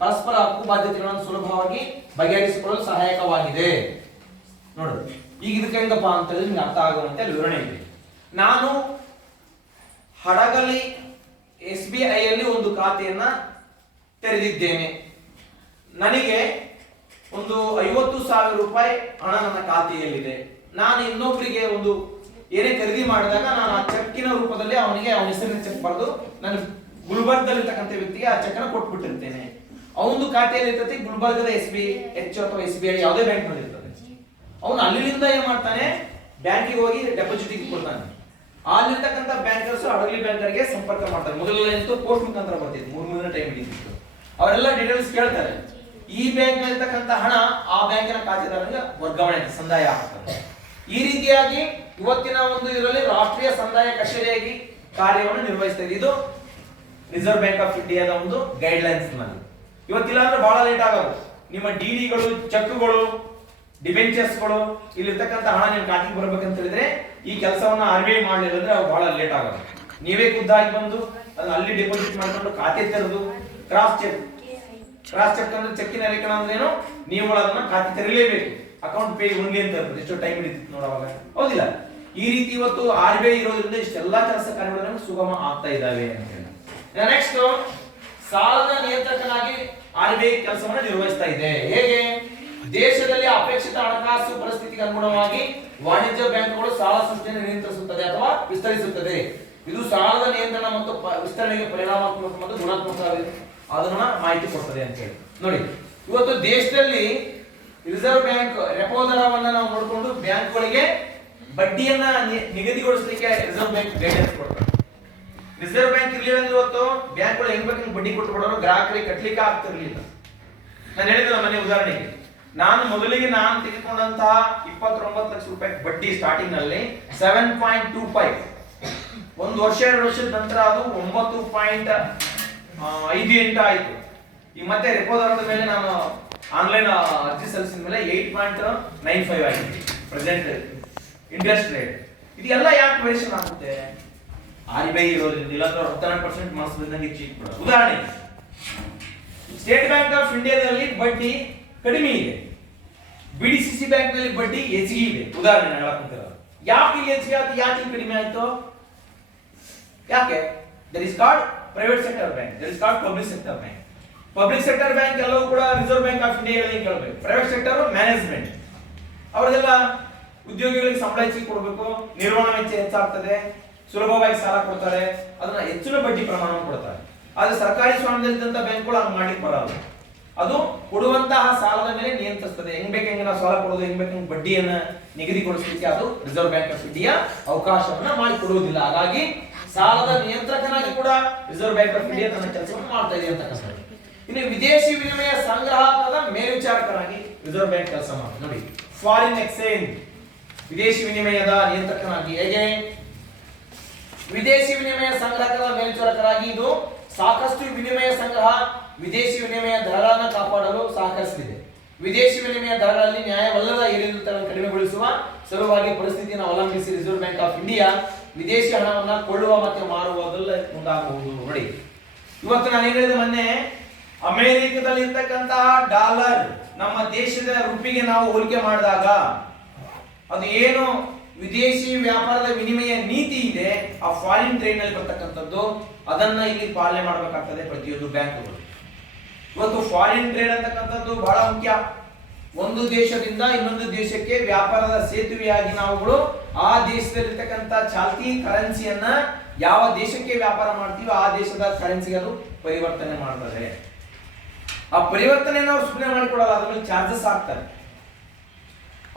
ಪರಸ್ಪರ ಹಕ್ಕು ಬಾಧ್ಯತೆಗಳನ್ನು ಸುಲಭವಾಗಿ ಬಗೆಹರಿಸಿಕೊಳ್ಳಲು ಸಹಾಯಕವಾಗಿದೆ. ನೋಡು, ಈಗ ಇದಕ್ಕೆ ಹೆಂಗಪ್ಪ ಅಂತ ಹೇಳಿದ್ರೆ ನಿಮ್ಗೆ ಅರ್ಥ ಆಗುವಂತೆ ವಿವರಣೆ ಇದೆ. ನಾನು ಹಡಗಲಿ SBI ಅಲ್ಲಿ ಒಂದು ಖಾತೆಯನ್ನ ತೆರೆದಿದ್ದೇನೆ. ನನಗೆ ಒಂದು 50,000 ರೂಪಾಯಿ ಹಣ ನನ್ನ ಖಾತೆಯಲ್ಲಿದೆ. ನಾನು ಇನ್ನೊಬ್ಬರಿಗೆ ಒಂದು ಏನೇ ಖರೀದಿ ಮಾಡಿದಾಗ ನಾನು ಆ ಚೆಕ್ಕಿನ ರೂಪದಲ್ಲಿ ಅವನಿಗೆ ಅವನ ಹೆಸರಿನ ಚೆಕ್ ಬರೆದು ನಾನು ಗುಲ್ಬರ್ಗದಲ್ಲಿರ್ತಕ್ಕಂಥ ವ್ಯಕ್ತಿಗೆ ಆ ಚೆಕ್ ಅನ್ನು ಕೊಟ್ಬಿಟ್ಟಿರ್ತೇನೆ. ಅವನು ಖಾತೆಯಲ್ಲಿ ಇರ್ತದೆ ಗುಲ್ಬರ್ಗದ SBH ಅಥವಾ SBI ಯಾವುದೇ ಬ್ಯಾಂಕ್ ನಲ್ಲಿ ಇರ್ತದೆ. ಅವನು ಅಲ್ಲಿಂದ ಏನ್ ಮಾಡ್ತಾನೆ, ಬ್ಯಾಂಕಿಗೆ ಹೋಗಿ ಡೆಪಾಸಿಟ್ ಕೊಡ್ತಾನೆ. ಅಲ್ಲಿರ್ತಕ್ಕಂಥ ಬ್ಯಾಂಕರ್ಸ್ ಹಡಗಲಿ ಬ್ಯಾಂಕರ್ಗೆ ಸಂಪರ್ಕ ಮಾಡ್ತಾರೆ. ಮೊದಲೆಲ್ಲ ಎಂತೂ ಪೋಸ್ಟ್ ಮುಖಾಂತರ ಬರ್ತಿತ್ತು, 3 ದಿನ ಟೈಮ್ ಹಿಡಿತಿತ್ತು. ಅವರೆಲ್ಲ ಡೀಟೇಲ್ಸ್ ಕೇಳ್ತಾರೆ. ಈ ಬ್ಯಾಂಕ್ ನಲ್ಲಿರ್ತಕ್ಕಂಥ ಹಣ ಆ ಬ್ಯಾಂಕಿನ ಖಾತೆದಾರರಿಗೆ ವರ್ಗಾವಣೆ ಸಂದಾಯ ಆಗ್ತದೆ. ಈ ರೀತಿಯಾಗಿ ಇವತ್ತಿನ ಒಂದು ಇದರಲ್ಲಿ ರಾಷ್ಟ್ರೀಯ ಸಂದಾಯ ಕಚೇರಿಯಾಗಿ ಕಾರ್ಯವನ್ನು ನಿರ್ವಹಿಸ್ತಾ ಇದೆ. ಇದು ರಿಸರ್ವ್ ಬ್ಯಾಂಕ್ ಆಫ್ ಇಂಡಿಯಾದ ಒಂದು ಗೈಡ್ ಲೈನ್ಸ್ ನಲ್ಲಿ. ಇವತ್ತಿಲ್ಲ ಅಂದ್ರೆ ಬಹಳ ಲೇಟ್ ಆಗೋದು. ನಿಮ್ಮ DDಗಳು, ಚೆಕ್ಗಳು ಡಿಬೆಂಚರ್ಸ್ಗಳು ಇಲ್ಲಿರ್ತಕ್ಕಂಥ ಹಣ ನಿಮ್ ಖಾತೆಗೆ ಬರ್ಬೇಕಂತ ಹೇಳಿದ್ರೆ ಈ ಕೆಲಸವನ್ನ RBI ಮಾಡಲಿಲ್ಲ ಅಂದ್ರೆ ಅವು ಬಹಳ ಲೇಟ್ ಆಗೋದು. ನೀವೇ ಖುದ್ದಾಗಿ ಬಂದು ಅದನ್ನ ಅಲ್ಲಿ ಡೆಪಾಸಿಟ್ ಮಾಡ್ಕೊಂಡು ಖಾತೆ ತೆರೆದು ಕ್ರಾಸ್ ಚೆಕ್ ಅಂದ್ರೆ ಚೆಕ್ಕಿನ ರೇಖನ ಅಂದ್ರೆ ಏನು, ನೀವು ಅದನ್ನ ಖಾತೆ ತೆರಲೇಬೇಕು. ಅಕೌಂಟ್ ಪೇ ಓನ್ಲಿ ಅಂತ ಇರ್ತದೆ. ಎಷ್ಟು ಟೈಮ್ ಹಿಡಿತಿತ್ತು ನೋಡುವಾಗ, ಹೌದಿಲ್ಲ? ಈ ರೀತಿ ಇವತ್ತು RBI ಇರೋದ್ರಿಂದ ಇಷ್ಟೆಲ್ಲಾ ಕೆಲಸ ಕಾರ್ಯಗಳು ಸುಗಮ ಆಗ್ತಾ ಇದಾವೆ ಅಂತ ಹೇಳಿ. ನೆಕ್ಸ್ಟ್, ಸಾಲದ ನಿಯಂತ್ರಕನಾಗಿ RBI ಕೆಲಸವನ್ನು ನಿರ್ವಹಿಸ್ತಾ ಇದೆ. ಹೇಗೆ? ದೇಶದಲ್ಲಿ ಅಪೇಕ್ಷಿತ ಹಣಕಾಸು ಪರಿಸ್ಥಿತಿಗೆ ಅನುಗುಣವಾಗಿ ವಾಣಿಜ್ಯ ಬ್ಯಾಂಕ್ಗಳು ಸಾಲ ಸಂಸ್ಥೆಯನ್ನು ನಿಯಂತ್ರಿಸುತ್ತದೆ ಅಥವಾ ವಿಸ್ತರಿಸುತ್ತದೆ. ಇದು ಸಾಲದ ನಿಯಂತ್ರಣ ಮತ್ತು ವಿಸ್ತರಣೆಗೆ ಪರಿಣಾಮಾತ್ಮಕ ಮತ್ತು ಗುಣಾತ್ಮಕ ಅದನ್ನ ಮಾಹಿತಿ ಕೊಡ್ತದೆ ಅಂತ ಹೇಳಿ. ನೋಡಿ, ಇವತ್ತು ದೇಶದಲ್ಲಿ ರಿಸರ್ವ್ ಬ್ಯಾಂಕ್ ರೆಪೋ ದರವನ್ನ ನಾವು ನೋಡಿಕೊಂಡು ಬ್ಯಾಂಕ್ಗಳಿಗೆ ಬಡ್ಡಿಯನ್ನ ನಿಗದಿಗೊಳಿಸಲಿಕ್ಕೆ ರಿಸರ್ವ್ ಬ್ಯಾಂಕ್ ಗೈಡೆನ್ಸ್ ಕೊಡ್ತಾರೆ. ರಿಸರ್ವ್ ಬ್ಯಾಂಕ್ ಇರಲಿಲ್ಲ ಅಂದ್ರೆ ಇವತ್ತು ಬ್ಯಾಂಕ್ಗಳು ಹೆಂಗ್ ಬೇಕು ಬಡ್ಡಿ ಕೊಟ್ಟು ಕೊಡೋರು ಗ್ರಾಹಕರಿಗೆ ಕಟ್ಟಲಿಕ್ಕೆ ಆಗ್ತಿರ್ಲಿಲ್ಲ. ನಾನು ಹೇಳಿದ್ನಲ್ಲ ಮನೆ ಉದಾಹರಣೆಗೆ, ಮೊದಲಿಗೆ ನಾನು ತೆಗೆದುಕೊಂಡಂತಹ 29 ಲಕ್ಷ ರೂಪಾಯಿ ಬಡ್ಡಿ ಸ್ಟಾರ್ಟಿಂಗ್ ನಲ್ಲಿ 7.25, ಒಂದು ವರ್ಷ 2 ವರ್ಷದ ನಂತರ ಅದು 9.58 ಆಯ್ತು. ಈಗ ಮತ್ತೆ ರೆಪೋ ದರದ ಮೇಲೆ ನಾನು ಆನ್ಲೈನ್ ಅರ್ಜಿ ಸಲ್ಲಿಸಿದ ಮೇಲೆ 8.95 ಆಗಿದೆ ಪ್ರೆಸೆಂಟ್ ಇಂಟ್ರೆಸ್ಟ್ ರೇಟ್. ಇದೆಲ್ಲ ಯಾಕೆ ವೇರಿಯೇಷನ್ ಆಗುತ್ತೆ? RBI ಇರೋದ್ರಿಂದ, ಇಲ್ಲಾಂದ್ರೆ 19% ಮಾಡಿಸೋದ್ರಿಂದ ಚೀಟ್ ಕೊಡೋದು. ಉದಾಹರಣೆ, ಸ್ಟೇಟ್ ಬ್ಯಾಂಕ್ ಆಫ್ ಇಂಡಿಯಾದಲ್ಲಿ ಬಡ್ಡಿ ಕಡಿಮೆ ಇದೆ, BDCC ಬ್ಯಾಂಕ್ ನಲ್ಲಿ ಬಡ್ಡಿ ಹೆಚ್ಚಿಗೆ ಇದೆ. ಉದಾಹರಣೆ ಹೇಳಕ್ಕಿಂತ ಯಾಕೆ ಇಲ್ಲಿ ಹೆಚ್ಚಿಗೆ ಆಯ್ತು, ಯಾಕೆ ಇಲ್ಲಿ ಕಡಿಮೆ ಆಯ್ತು? ಯಾಕೆ? That is called private sector bank, that is called public sector bank. Public sector bank ಎಲ್ಲವೂ ಕೂಡ ರಿಸರ್ವ್ ಬ್ಯಾಂಕ್ ಆಫ್ ಇಂಡಿಯಾ ಕೇಳಬೇಕು. ಪ್ರೈವೇಟ್ ಸೆಕ್ಟರ್ ಮ್ಯಾನೇಜ್ಮೆಂಟ್, ಅವರಿಗೆಲ್ಲ ಉದ್ಯೋಗಿಗಳಿಗೆ ಸಂಬಳ ಹೆಚ್ಚಿಗೆ ಕೊಡಬೇಕು, ನಿರ್ವಹಣಾ ವೆಚ್ಚ ಹೆಚ್ಚಾಗ್ತದೆ, ಸುಲಭವಾಗಿ ಸಾಲ ಕೊಡ್ತಾರೆ, ಅದನ್ನ ಹೆಚ್ಚಿನ ಬಡ್ಡಿ ಪ್ರಮಾಣ ಕೊಡ್ತಾರೆ. ಆದ್ರೆ ಸರ್ಕಾರಿ ಸ್ವಾಮ್ಯದಲ್ಲಿದ್ದಂತ ಬ್ಯಾಂಕ್ಗಳು ಹಂಗ್ ಮಾಡಿ ಬರಲ್ಲ. ಅದು ಕೊಡುವಂತಹ ಸಾಲದ ಮೇಲೆ ನಿಯಂತ್ರಿಸ್ತದೆ. ಹೆಂಗ್ ಬೇಕು ಹೆಂಗೆ ನಾವು ಸಾಲ ಕೊಡೋದು, ಹೆಂಗ್ ಬೇಕು ಹೆಂಗ್ ಬಡ್ಡಿಯನ್ನ ನಿಗದಿಗೊಳಿಸಲಿಕ್ಕೆ ಅದು ರಿಸರ್ವ್ ಬ್ಯಾಂಕ್ ಆಫ್ ಇಂಡಿಯಾ ಅವಕಾಶವನ್ನ ಮಾಡಿಕೊಡುವುದಿಲ್ಲ. ಹಾಗಾಗಿ ಸಾಲದ ನಿಯಂತ್ರಕನಾಗಿ ಕೂಡ ರಿಸರ್ವ್ ಬ್ಯಾಂಕ್ ಆಫ್ ಇಂಡಿಯಾ ತನ್ನ ಕೆಲಸವನ್ನು ಮಾಡ್ತಾ ಇದೆ ಅಂತಕ್ಕಂಥದ್ದು. ಇನ್ನು ವಿದೇಶಿ ವಿನಿಮಯ ಸಂಗ್ರಾಹಕದ ಮೇಲ್ವಿಚಾರಕನಾಗಿ ರಿಸರ್ವ್ ಬ್ಯಾಂಕ್ ಕೆಲಸ ಮಾಡ್ತದೆ. ನೋಡಿ, ಫಾರಿನ್ ಎಕ್ಸ್ಚೇಂಜ್ ವಿದೇಶಿ ವಿನಿಮಯದ ನಿಯಂತ್ರಕನಾಗಿ. ಹೇಗೆ? ವಿದೇಶಿ ವಿನಿಮಯ ಸಂಗ್ರಹಕರ ಮೇಲ್ವಿಚಾರಕರಾಗಿ ಇದು ಸಾಕಷ್ಟು ವಿನಿಮಯ ಸಂಗ್ರಹ, ವಿದೇಶಿ ವಿನಿಮಯ ದರಗಳನ್ನು ಕಾಪಾಡಲು ಸಹಕರಿಸಲಿದೆ. ವಿದೇಶಿ ವಿನಿಮಯ ದರಗಳಲ್ಲಿ ನ್ಯಾಯವಲ್ಲದ ಏರಿಳಿತವನ್ನು ಕಡಿಮೆಗೊಳಿಸುವ ಸಲುವಾಗಿ ಪರಿಸ್ಥಿತಿಯನ್ನು ಅವಲಂಬಿಸಿ ರಿಸರ್ವ್ ಬ್ಯಾಂಕ್ ಆಫ್ ಇಂಡಿಯಾ ವಿದೇಶಿ ಹಣವನ್ನು ಕೊಳ್ಳುವ ಮತ್ತು ಮಾರುವುದಲ್ಲ ಮುಂದಾಗಬಹುದು. ನೋಡಿ, ಇವತ್ತು ನಾನು ಹೇಳಿದ ಮೊನ್ನೆ, ಅಮೆರಿಕದಲ್ಲಿ ಇರ್ತಕ್ಕಂತಹ ಡಾಲರ್ ನಮ್ಮ ದೇಶದ ರೂಪಿಗೆ ನಾವು ಹೋಲಿಕೆ ಮಾಡಿದಾಗ ಅದು ಏನು ವಿದೇಶಿ ವ್ಯಾಪಾರದ ವಿನಿಮಯ ನೀತಿ ಇದೆ, ಆ ಫಾರಿನ್ ಟ್ರೇಡ್ ನಲ್ಲಿ ಬರ್ತಕ್ಕಂಥದ್ದು, ಅದನ್ನ ಇಲ್ಲಿ ಪಾಲನೆ ಮಾಡಬೇಕಾಗ್ತದೆ ಪ್ರತಿಯೊಂದು ಬ್ಯಾಂಕ್ಗಳು. ಇವತ್ತು ಫಾರಿನ್ ಟ್ರೇಡ್ ಅಂತಕ್ಕಂಥದ್ದು ಬಹಳ ಮುಖ್ಯ. ಒಂದು ದೇಶದಿಂದ ಇನ್ನೊಂದು ದೇಶಕ್ಕೆ ವ್ಯಾಪಾರದ ಸೇತುವೆಯಾಗಿ ನಾವುಗಳು ಆ ದೇಶದಲ್ಲಿರ್ತಕ್ಕಂಥ ಚಾಲ್ತಿ ಕರೆನ್ಸಿಯನ್ನ ಯಾವ ದೇಶಕ್ಕೆ ವ್ಯಾಪಾರ ಮಾಡ್ತೀವೋ ಆ ದೇಶದ ಕರೆನ್ಸಿಗೆ ಅದು ಪರಿವರ್ತನೆ ಮಾಡ್ತದೆ. ಆ ಪರಿವರ್ತನೆ ನಾವು ಸುಮ್ಮನೆ ಮಾಡಿಕೊಡಲ್ಲ, ಅದ್ರ ಮೇಲೆ ಚಾರ್ಜಸ್ ಹಾಕ್ತಾರೆ.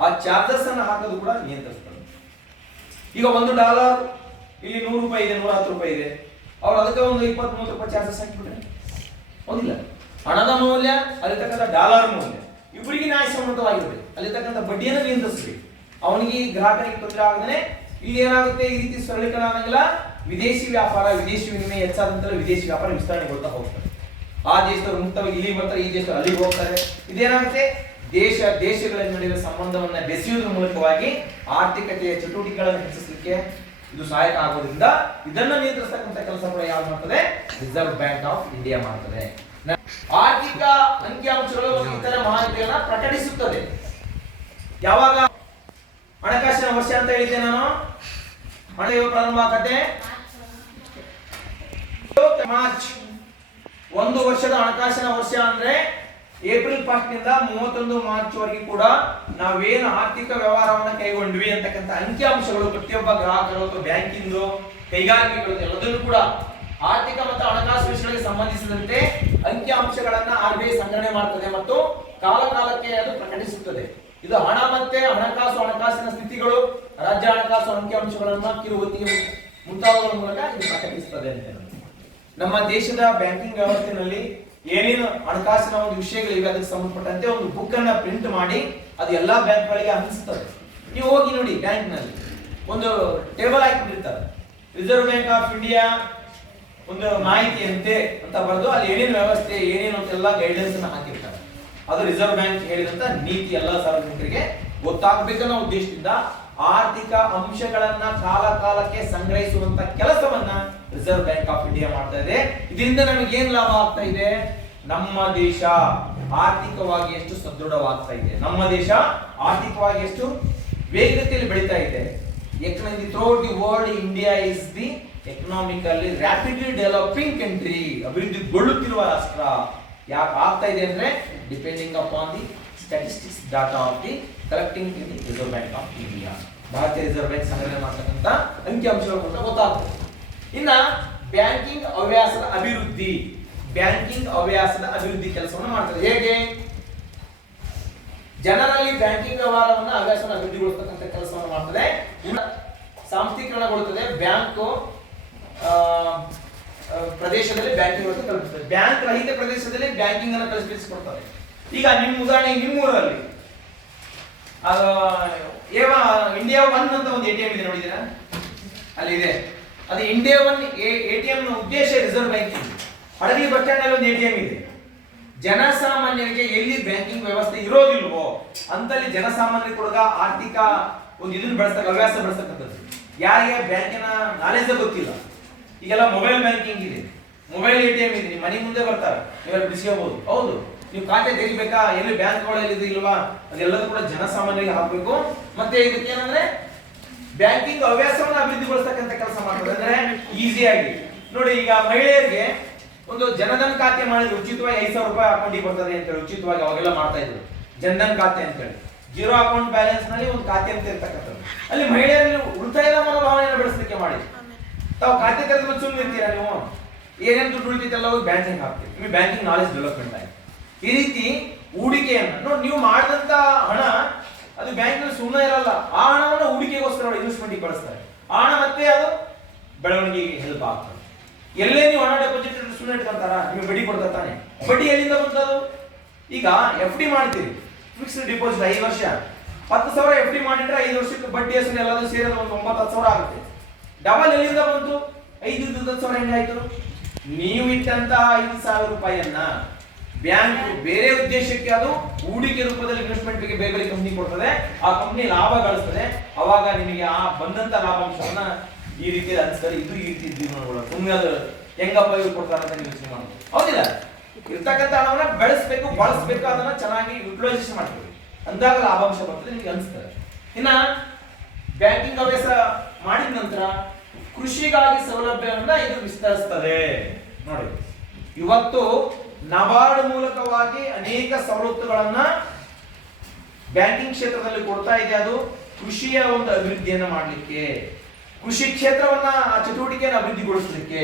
ಆ ಚಾರ್ಜಸ್ ಅನ್ನು ಹಾಕೋದು ಕೂಡ ನಿಯಂತ್ರಿಸ್ತಾರೆ. ಈಗ $1 ಇಲ್ಲಿ $100 ಇದೆ, $110 ಇದೆ, ಅವ್ರು ಅದಕ್ಕೆ ಒಂದು $20-30 ಚಾರ್ಜಸ್ ಹಾಕಿಬಿಟ್ರೆ ಹೌದಿಲ್ಲ? ಹಣದ ಮೌಲ್ಯ, ಅಲ್ಲಿರ್ತಕ್ಕಂಥ ಡಾಲರ್ ಮೌಲ್ಯ ಇಬ್ಬರಿಗೆ ನ್ಯಾಯಸಮ್ಮತವಾಗಿರುತ್ತೆ. ಅಲ್ಲಿರ್ತಕ್ಕಂಥ ಬಡ್ಡಿಯನ್ನು ನಿಯಂತ್ರಿಸಬೇಕು. ಅವನಿಗೆ ಗ್ರಾಹಕನಿಗೆ ತೊಂದರೆ ಆಗದೇ ಇಲ್ಲಿ ಏನಾಗುತ್ತೆ, ಈ ರೀತಿ ಸರಳೀಕರಣ ವಿದೇಶಿ ವ್ಯಾಪಾರ, ವಿದೇಶಿ ವಿನಿಮಯ ಹೆಚ್ಚಾದಂತರ ವಿದೇಶಿ ವ್ಯಾಪಾರ ವಿಸ್ತರಣೆಗೊಳ್ತಾ ಹೋಗ್ತಾರೆ. ಆ ದೇಶದವರು ಮುಕ್ತವಾಗಿ ಇಲ್ಲಿಗೆ ಬರ್ತಾರೆ, ಈ ದೇಶದವರು ಅಲ್ಲಿಗೆ ಹೋಗ್ತಾರೆ. ಇದೇನಾಗುತ್ತೆ, ದೇಶಗಳ ನಡುವೆ ಸಂಬಂಧವನ್ನ ಬೆಸೆಯುವುದರ ಮೂಲಕವಾಗಿ ಆರ್ಥಿಕತೆಯ ಚಟುವಟಿಕೆಗಳನ್ನು ಹೆಚ್ಚಿಸಲಿಕ್ಕೆ ಇದು ಸಹಾಯಕ ಆಗೋದ್ರಿಂದ ಇದನ್ನು ನಿಯಂತ್ರಿಸತಕ್ಕಂಥ ಕೆಲಸಗಳು ಯಾರು ಮಾಡ್ತದೆ? ರಿಸರ್ವ್ ಬ್ಯಾಂಕ್ ಆಫ್ ಇಂಡಿಯಾ ಮಾಡ್ತದೆ. ಆರ್ಥಿಕ ಅಂಕಿಅಂಶಗಳು ಮತ್ತು ಇತರ ಮಾಹಿತಿಯನ್ನ ಪ್ರಕಟಿಸುತ್ತದೆ. ಯಾವಾಗ? ಹಣಕಾಸಿನ ವರ್ಷ ಅಂತ ಹೇಳಿದ್ದೆ ನಾನು. ಹಣ ಪ್ರಾರಂಭ ಆಗತ್ತೆ ಮಾರ್ಚ್. ಒಂದು ವರ್ಷದ ಹಣಕಾಸಿನ ವರ್ಷ ಅಂದ್ರೆ ಏಪ್ರಿಲ್ 1 ನಿಂದ 31 ಮಾರ್ಚ್ ವರೆಗೆ ಕೂಡ ನಾವೇನು ಆರ್ಥಿಕ ವ್ಯವಹಾರವನ್ನು ಕೈಗೊಂಡ್ವಿ ಅಂತಕ್ಕಂಥ ಅಂಕಿಅಂಶಗಳು ಪ್ರತಿಯೊಬ್ಬ ಗ್ರಾಹಕರು ಅಥವಾ ಬ್ಯಾಂಕಿಂದು ಕೈಗಾರಿಕೆಗಳು ಎಲ್ಲದನ್ನು ಕೂಡ ಆರ್ಥಿಕ ಮತ್ತು ಹಣಕಾಸು ವಿಷಯಗಳಿಗೆ ಸಂಬಂಧಿಸಿದಂತೆ ಅಂಕಿಅಂಶಗಳನ್ನ RBI ಸಂಗ್ರಹಣೆ ಮಾಡ್ತದೆ ಮತ್ತು ಕಾಲಕಾಲಕ್ಕೆ ಅದು ಪ್ರಕಟಿಸುತ್ತದೆ. ಇದು ಹಣ ಮತ್ತೆ ಹಣಕಾಸಿನ ಸ್ಥಿತಿಗಳು, ರಾಜ್ಯ ಹಣಕಾಸು ಅಂಕಿಅಂಶಗಳನ್ನ ಕಿರುಹೊತ್ತಿಗೆ ಮುಂತಾದವುಗಳ ಮೂಲಕ ಇದು ಪ್ರಕಟಿಸುತ್ತದೆ ಅಂತ. ನಮ್ಮ ದೇಶದ ಬ್ಯಾಂಕಿಂಗ್ ವ್ಯವಸ್ಥೆಯಲ್ಲಿ ಏನೇನು ಹಣಕಾಸಿನ ಒಂದು ವಿಷಯಗಳಿವೆ ಅದಕ್ಕೆ ಸಂಬಂಧಪಟ್ಟಂತೆ ಒಂದು ಬುಕ್ ಅನ್ನ ಪ್ರಿಂಟ್ ಮಾಡಿ ಅದು ಎಲ್ಲಾ ಬ್ಯಾಂಕ್ಗಳಿಗೆ ಹಂಚುತ್ತದೆ. ನೀವು ಹೋಗಿ ನೋಡಿ, ಬ್ಯಾಂಕ್ ನಲ್ಲಿ ಒಂದು ಟೇಬಲ್ ಹಾಕಿಬಿಟ್ಟಿರ್ತಾರೆ, ರಿಸರ್ವ್ ಬ್ಯಾಂಕ್ ಆಫ್ ಇಂಡಿಯಾ ಒಂದು ಮಾಹಿತಿ ಅಂತೆ ಅಂತ ಬರೆದು ಅಲ್ಲಿ ಏನೇನು ವ್ಯವಸ್ಥೆ ಏನೇನು ಅಂತೆಲ್ಲ ಗೈಡೆನ್ಸ್ ಅನ್ನ ಹಾಕಿರ್ತಾರೆ. ಅದು ರಿಸರ್ವ್ ಬ್ಯಾಂಕ್ ಹೇಳಿದಂತ ನೀತಿ ಎಲ್ಲ ಸಾರ್ವಜನಿಕರಿಗೆ ಗೊತ್ತಾಗಬೇಕನ್ನೋ ಉದ್ದೇಶದಿಂದ ಆರ್ಥಿಕ ಅಂಶಗಳನ್ನ ಕಾಲ ಕಾಲಕ್ಕೆ ಸಂಗ್ರಹಿಸುವಂತ ಕೆಲಸವನ್ನ ರಿಸರ್ವ್ ಬ್ಯಾಂಕ್ ಆಫ್ ಇಂಡಿಯಾ ಮಾಡ್ತಾ ಇದೆ. ಇದರಿಂದ ನಮಗೆ ಏನ್ ಲಾಭ ಆಗ್ತಾ ಇದೆ? ನಮ್ಮ ದೇಶ ಆರ್ಥಿಕವಾಗಿ ಎಷ್ಟು ಸದೃಢವಾಗ್ತಾ ಇದೆ, ನಮ್ಮ ದೇಶ ಆರ್ಥಿಕವಾಗಿ ಎಷ್ಟು ವೇಗತೆಯಲ್ಲಿ ಬೆಳೀತಾ ಇದೆ. Throughout the world India is the economically rapidly developing country, ಅಭಿವೃದ್ಧಿಗೊಳ್ಳುತ್ತಿರುವ ರಾಷ್ಟ್ರ. ಯಾಕೆ ಆಗ್ತಾ ಇದೆ ಅಂದ್ರೆ depending upon the statistics data of the collecting in the Reserve Bank of India. ಭಾರತೀಯ ರಿಸರ್ವ್ ಬ್ಯಾಂಕ್ ಸಂಗ್ರಹಣೆ ಮಾಡ್ತಕ್ಕಂಥ ಅಂಕಿಅಂಶಗಳು ಕೂಡ ಗೊತ್ತಾಗ್ತದೆ. ಇನ್ನ ಬ್ಯಾಂಕಿಂಗ್ ಹವ್ಯಾಸದ ಅಭಿವೃದ್ಧಿ, ಬ್ಯಾಂಕಿಂಗ್ ಹವ್ಯಾಸದ ಅಭಿವೃದ್ಧಿ ಕೆಲಸವನ್ನು ಮಾಡ್ತಾರೆ. ಹೇಗೆ? ಜನರಲ್ಲಿ ಬ್ಯಾಂಕಿಂಗ್ ವ್ಯವಹಾರವನ್ನು ಹವ್ಯಾಸವನ್ನು ಅಭಿವೃದ್ಧಿಗೊಳಿಸತಕ್ಕಂಥ ಕೆಲಸವನ್ನು ಮಾಡ್ತದೆ. ಸಾಂಸ್ಥೀಕರಣಗೊಳ್ಳುತ್ತದೆ. ಬ್ಯಾಂಕ್ ಪ್ರದೇಶದಲ್ಲಿ ಬ್ಯಾಂಕಿಂಗ್ ಕಲ್ಪಿಸ್ತದೆ, ಬ್ಯಾಂಕ್ ರಹಿತ ಪ್ರದೇಶದಲ್ಲಿ ಬ್ಯಾಂಕಿಂಗ್ ಅನ್ನು ಕಲ್ಪಿಸಿಕೊಡ್ತಾರೆ. ಈಗ ನಿಮ್ಮ ಉದಾಹರಣೆ, ನಿಮ್ಮೂರಲ್ಲಿ ಇಂಡಿಯಾ ಒನ್ ಅಂತ ಒಂದು ಎಟಿಎಂ ಇದೆ, ನೋಡಿದ್ದೀರಾ? ಅಲ್ಲಿ ಇದೆ. ಅದು ಇಂಡಿಯಾ ಒನ್ ಎಟಿಎಂ ಉದ್ದೇಶ reserve banking. Hadagali bus stand ಅಲ್ಲಿ ಒಂದು ಎಟಿಎಂ ಇದೆ. ಜನಸಾಮಾನ್ಯರಿಗೆ ಎಲ್ಲಿ ಬ್ಯಾಂಕಿಂಗ್ ವ್ಯವಸ್ಥೆ ಇರೋದಿಲ್ವೋ ಅಂತಲ್ಲಿ ಜನಸಾಮಾನ್ಯರಿಗೆ ಕೂಡ ಆರ್ಥಿಕ ಒಂದು ಇದನ್ನು ಬೆಳೆಸ್ತಕ್ಕ ಹವ್ಯಾಸ ಬೆಳೆಸ್ತಕ್ಕಂಥದ್ದು. ಯಾರಿಗೆ ಬ್ಯಾಂಕಿನ ನಾಲೆಜ್ ಗೊತ್ತಿಲ್ಲ, ಈಗೆಲ್ಲ ಮೊಬೈಲ್ ಬ್ಯಾಂಕಿಂಗ್ ಇದೆ, ಮೊಬೈಲ್ ಎಟಿಎಂ ಇದೆ, ನಿಮ್ಮ ಮನೆ ಮುಂದೆ ಬರ್ತಾರೆ, ನೀವೆಲ್ಲ ಬಿಡಿಸ್ಕೋಬಹುದು. ಹೌದು, ನೀವು ಖಾತೆ ತೆಗಿಬೇಕಾ, ಎಲ್ಲಿ ಬ್ಯಾಂಕ್ಗಳಲ್ಲಿ ಇದು ಇಲ್ವಾ, ಅದೆಲ್ಲದೂ ಕೂಡ ಜನಸಾಮಾನ್ಯರಿಗೆ ಹಾಕಬೇಕು. ಮತ್ತೆ ಇದಕ್ಕೆ ಏನಂದ್ರೆ ಬ್ಯಾಂಕಿಂಗ್ ಹವ್ಯಾಸವನ್ನು ಅಭಿವೃದ್ಧಿಗೊಳಿಸ್ತಕ್ಕಂಥ ಕೆಲಸ ಮಾಡ್ತಾರೆ. ಅಂದ್ರೆ ಈಸಿಯಾಗಿ ನೋಡಿ, ಈಗ ಮಹಿಳೆಯರಿಗೆ ಒಂದು ಜನಧನ್ ಖಾತೆ ಮಾಡಿದ್ರೆ ಉಚಿತವಾಗಿ 5,000 ರೂಪಾಯಿ ಅಕೌಂಟಿಗೆ ಬರ್ತದೆ ಅಂತ ಹೇಳಿ ಉಚಿತವಾಗಿ ಅವಾಗೆಲ್ಲ ಮಾಡ್ತಾ ಇದ್ರು. ಜನಧನ್ ಖಾತೆ ಅಂತ ಹೇಳಿ ಜೀರೋ ಅಕೌಂಟ್ ಬ್ಯಾಲೆನ್ಸ್ ನಲ್ಲಿ ಒಂದು ಖಾತೆ ಅಂತ ಇರ್ತಕ್ಕಂಥದ್ದು. ಅಲ್ಲಿ ಮಹಿಳೆಯರಲ್ಲಿ ಉಳಿತಾಯದ ಮನೋಭಾವನೆಯನ್ನು ಬೆಳೆಸಲಿಕ್ಕೆ ಮಾಡಿ. ತಾವು ಖಾತೆ ತೆರೆದ ಸುಮ್ಮನೆ ಇರ್ತೀರಾ, ನೀವು ಏನೇನು ದುಡ್ಡು ಉಳಿತೈತೆಲ್ಲ ಹೋಗಿ ಬ್ಯಾಂಕಿಂಗ್ ಹಾಕ್ತೀವಿ. ನಿಮಗೆ ಬ್ಯಾಂಕಿಂಗ್ ನಾಲೆಜ್ ಡೆವಲಪ್ಮೆಂಟ್ ಆಗಿ ಈ ರೀತಿ ಹೂಡಿಕೆಯನ್ನು ನೋಡಿ, ನೀವು ಮಾಡಿದಂತ ಹಣ ಅದು ಬ್ಯಾಂಕಿನಲ್ಲಿ ಸುಮ್ಮನೆ ಇರಲ್ಲ. ಆ ಹಣವನ್ನು ಹೂಡಿಕೆಗೋಸ್ಕರ ಇನ್ವೆಸ್ಟ್ಮೆಂಟ್ ಬಳಸ್ತಾರೆ. ಆ ಹಣ ಮತ್ತೆ ಅದು ಬೆಳವಣಿಗೆಗೆ ಹೆಲ್ಪ್ ಆಗ್ತದೆ. ಎಲ್ಲೇ ನೀವು ಹಣ ಡೆಪಾಸಿಟ್ ಸುಮ್ಮನೆ ಇಟ್ಕೊಂತಾರ, ನಿಮಗೆ ಬಡ್ಡಿ ಕೊಡ್ತಾರೆ ತಾನೆ. ಬಡ್ಡಿ ಎಲ್ಲಿಂದ ಬಂತದು? ಈಗ ಎಫ್ ಡಿ ಮಾಡ್ತೀರಿ, ಫಿಕ್ಸ್ಡ್ ಡಿಪಾಸಿಟ್ 5 ವರ್ಷ, 10,000 ಎಫ್ ಡಿ ಮಾಡಿದ್ರೆ 5 ವರ್ಷಕ್ಕೆ ಬಡ್ಡಿ ಹೆಸರು ಎಲ್ಲಾದ್ರೂ ಸೇರಿದ್ರೆ ಒಂದು 9,000 ಆಗುತ್ತೆ. ಡಬಲ್ ಎಲ್ಲಿಂದ ಬಂತು? 5,000 ಹೆಂಗಾಯ್ತು? ನೀವು ಇಟ್ಟಂತಹ 5,000 ರೂಪಾಯಿಯನ್ನ ಬ್ಯಾಂಕ್ ಬೇರೆ ಉದ್ದೇಶಕ್ಕೆ ಅದು ಹೂಡಿಕೆ ರೂಪದಲ್ಲಿ ಇನ್ವೆಸ್ಟ್ಮೆಂಟ್ ಬೇರೆ ಬೇರೆ ಕಂಪನಿ ಕೊಡ್ತದೆ. ಆ ಕಂಪನಿ ಲಾಭ ಗಳಿಸ್ತದೆ. ಅವಾಗ ನಿಮಗೆ ಆ ಬಂದಂತ ಲಾಭಾಂಶವನ್ನ ಈ ರೀತಿ ಅನ್ಸ್ತಾರೆ. ಇದು ಈ ರೀತಿ ಜೀವನಗಳು ಸುಮ್ಮನೆ ಅದು ಹೆಂಗಪ್ಪ ಇವ್ರು ಕೊಡ್ತಾರೆ ಅಂತ ನೀವು ಯೋಚನೆ ಮಾಡೋದು ಹೌದಿಲ್ಲ. ಇರ್ತಕ್ಕಂಥ ಹಣವನ್ನ ಬೆಳೆಸ್ಬೇಕು, ಬಳಸ್ಬೇಕು, ಅದನ್ನ ಚೆನ್ನಾಗಿ ಯುಟಿಲೈಸೇಷನ್ ಮಾಡ್ಬೇಕು, ಅಂದಾಗ ಲಾಭಾಂಶ ಬರ್ತದೆ ನಿಮಗೆ ಅನ್ಸ್ತದೆ. ಇನ್ನ ಬ್ಯಾಂಕಿಂಗ್ ಹವ್ಯಾಸ ಮಾಡಿದ ನಂತರ ಕೃಷಿಗಾಗಿ ಸೌಲಭ್ಯವನ್ನ ಇದು ವಿಸ್ತರಿಸ್ತದೆ. ನೋಡಿ, ಇವತ್ತು ನಬಾರ್ಡ್ ಮೂಲಕವಾಗಿ ಅನೇಕ ಸವಲತ್ತುಗಳನ್ನ ಬ್ಯಾಂಕಿಂಗ್ ಕ್ಷೇತ್ರದಲ್ಲಿ ಕೊಡ್ತಾ ಇದೆ. ಅದು ಕೃಷಿಯ ಒಂದು ಅಭಿವೃದ್ಧಿಯನ್ನು ಮಾಡಲಿಕ್ಕೆ, ಕೃಷಿ ಕ್ಷೇತ್ರವನ್ನ ಆ ಚಟುವಟಿಕೆಯನ್ನು ಅಭಿವೃದ್ಧಿಗೊಳಿಸಲಿಕ್ಕೆ,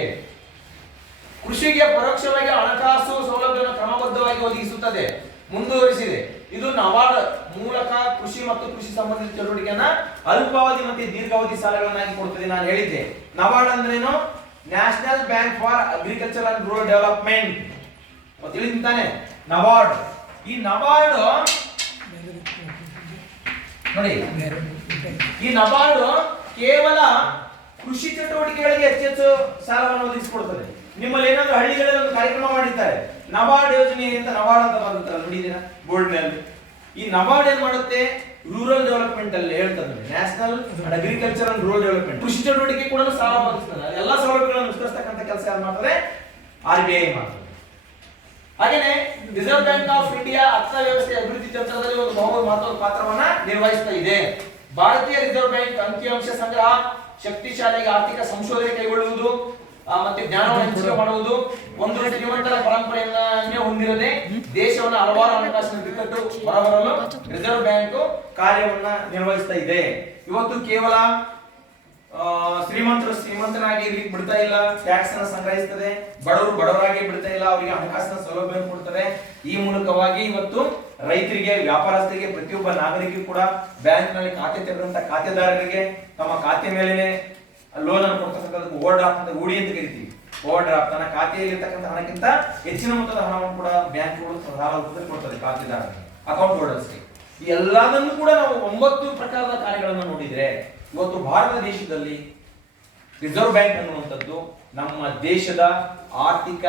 ಕೃಷಿಗೆ ಪರೋಕ್ಷವಾಗಿ ಹಣಕಾಸು ಸೌಲಭ್ಯವನ್ನು ಕ್ರಮಬದ್ಧವಾಗಿ ಒದಗಿಸುತ್ತದೆ, ಮುಂದುವರಿಸಿದೆ. ಇದು ನಬಾರ್ಡ್ ಮೂಲಕ ಕೃಷಿ ಮತ್ತು ಕೃಷಿ ಸಂಬಂಧಿತ ಚಟುವಟಿಕೆಯನ್ನ ಅಲ್ಪಾವಧಿ ಮತ್ತು ದೀರ್ಘಾವಧಿ ಸಾಲಗಳನ್ನಾಗಿ ಕೊಡುತ್ತದೆ. ನಾನು ಹೇಳಿದ್ದೆ, ನಬಾರ್ಡ್ ಅಂದ್ರೇನು? National Bank for Agriculture and Rural Development. ತಿಳಿತಾನೆ ನಬಾರ್ಡ್. ಈ ನಬಾರ್ಡ್ ನೋಡಿ, ಈ ನಬಾರ್ಡ್ ಕೇವಲ ಕೃಷಿ ಚಟುವಟಿಕೆಗಳಿಗೆ ಹೆಚ್ಚೆಚ್ಚು ಸಾಲವನ್ನು ಒದಗಿಸಿಕೊಡ್ತದೆ. ನಿಮ್ಮಲ್ಲಿ ಏನಾದ್ರು ಹಳ್ಳಿಗಳಲ್ಲಿ ಒಂದು ಕಾರ್ಯಕ್ರಮ ಮಾಡಿರ್ತಾರೆ, ನಬಾರ್ಡ್ ಯೋಜನೆ ಅಂತ, ನಬಾರ್ಡ್ ಅಂತ ಬರುತ್ತಲ್ಲ, ನೋಡಿದ್ದೀರಾ ಬೋರ್ಡ್ ನಲ್ಲಿ. ಈ ನಬಾರ್ಡ್ ಏನ್ ಮಾಡುತ್ತೆ? ರೂರಲ್ ಡೆವಲಪ್ಮೆಂಟ್ ಅಲ್ಲಿ ಹೇಳ್ತದೆ, national agriculture and Rural development. ಕೃಷಿ ಚಟುವಟಿಕೆ ಕೂಡ ಸಾಲ ಒದಗಿಸ್ತದೆ. ಎಲ್ಲ ಸೌಲಭ್ಯಗಳನ್ನು ವಿಸ್ತರಿಸತಕ್ಕಂಥ ಕೆಲಸ ಯಾರು ಮಾಡ್ತದೆ? RBI ಮಾಡ್ತದೆ. ಹಾಗೇನೆ ರಿಸರ್ವ್ ಬ್ಯಾಂಕ್ ಆಫ್ ಇಂಡಿಯಾ ಅರ್ಥವ್ಯವಸ್ಥೆ ಅಭಿವೃದ್ಧಿ ತಂತ್ರದಲ್ಲಿ ಒಂದು ಮಹತ್ವದ ಪಾತ್ರವನ್ನ ನಿರ್ವಹಿಸ್ತಾ ಇದೆ. ಭಾರತೀಯ ರಿಸರ್ವ್ ಬ್ಯಾಂಕ್ ಅಂಕಿಅಂಶ ಸಂಗ್ರಹ, ಶಕ್ತಿಶಾಲಿ ಆರ್ಥಿಕ ಸಂಶೋಧನೆ ಕೈಗೊಳ್ಳುವುದು ಮತ್ತೆ ಜ್ಞಾನವನ್ನು ಹಂಚಿಕೆ ಮಾಡುವುದು, ಒಂದು ಶ್ರೀಮಂತರ ಪರಂಪರೆಯನ್ನೇ ಹೊಂದಿರದೆ ದೇಶವನ್ನು ಹಲವಾರು ಹಣಕಾಸಿನ ಬಿಕ್ಕಟ್ಟು ಹೊರಬರಲು ರಿಸರ್ವ್ ಬ್ಯಾಂಕ್ ಕಾರ್ಯವನ್ನ ನಿರ್ವಹಿಸ್ತಾ ಇದೆ. ಇವತ್ತು ಕೇವಲ ಶ್ರೀಮಂತರು ಶ್ರೀಮಂತನಾಗಿ ಬಿಡ್ತಾ ಇಲ್ಲ, ಟ್ಯಾಕ್ಸ್ ಅನ್ನು ಸಂಗ್ರಹಿಸ್ತದೆ. ಬಡವರು ಬಡವರಾಗಿ ಬಿಡ್ತಾ ಇಲ್ಲ, ಅವರಿಗೆ ಹಣಕಾಸಿನ ಸೌಲಭ್ಯ ಕೊಡ್ತದೆ. ಈ ಮೂಲಕವಾಗಿ ಇವತ್ತು ರೈತರಿಗೆ, ವ್ಯಾಪಾರಸ್ಥರಿಗೆ, ಪ್ರತಿಯೊಬ್ಬ ನಾಗರಿಕರಿಗೂ ಕೂಡ ಬ್ಯಾಂಕ್ ನಲ್ಲಿ ಖಾತೆ ತೆರೆದಂತ ಖಾತೆದಾರರಿಗೆ ತಮ್ಮ ಖಾತೆ ಮೇಲೆನೆ ಲೋನ್ ಅನ್ನು ಕೊಡ್ತಕ್ಕಂಥದ್ದು ಓವರ್ ಡ್ರಾಫ್ಟ್ ಅಂತ ಹೂಡಿ ಅಂತ ಕರಿತೀವಿ. ಓವರ್ ಡ್ರಾಫ್ಟ್ ತನ್ನ ಖಾತೆಯಲ್ಲಿ ಇರ್ತಕ್ಕಂಥ ಹಣಕ್ಕಿಂತ ಹೆಚ್ಚಿನ ಮೊತ್ತದ ಹಣವನ್ನು ಕೂಡ ಬ್ಯಾಂಕ್ಗಳು ಸಾಲ ರೂಪದಲ್ಲಿ ಕೊಡ್ತದೆ ಖಾತೆದಾರರಿಗೆ, ಅಕೌಂಟ್ ಹೋಲ್ಡರ್ಸ್ಗೆ. ಈ ಎಲ್ಲದನ್ನು ಕೂಡ ನಾವು 9 ಪ್ರಕಾರದ ಕಾರ್ಯಗಳನ್ನು ನೋಡಿದ್ರೆ, ಇವತ್ತು ಭಾರತ ದೇಶದಲ್ಲಿ ರಿಸರ್ವ್ ಬ್ಯಾಂಕ್ ಅನ್ನುವಂಥದ್ದು ನಮ್ಮ ದೇಶದ ಆರ್ಥಿಕ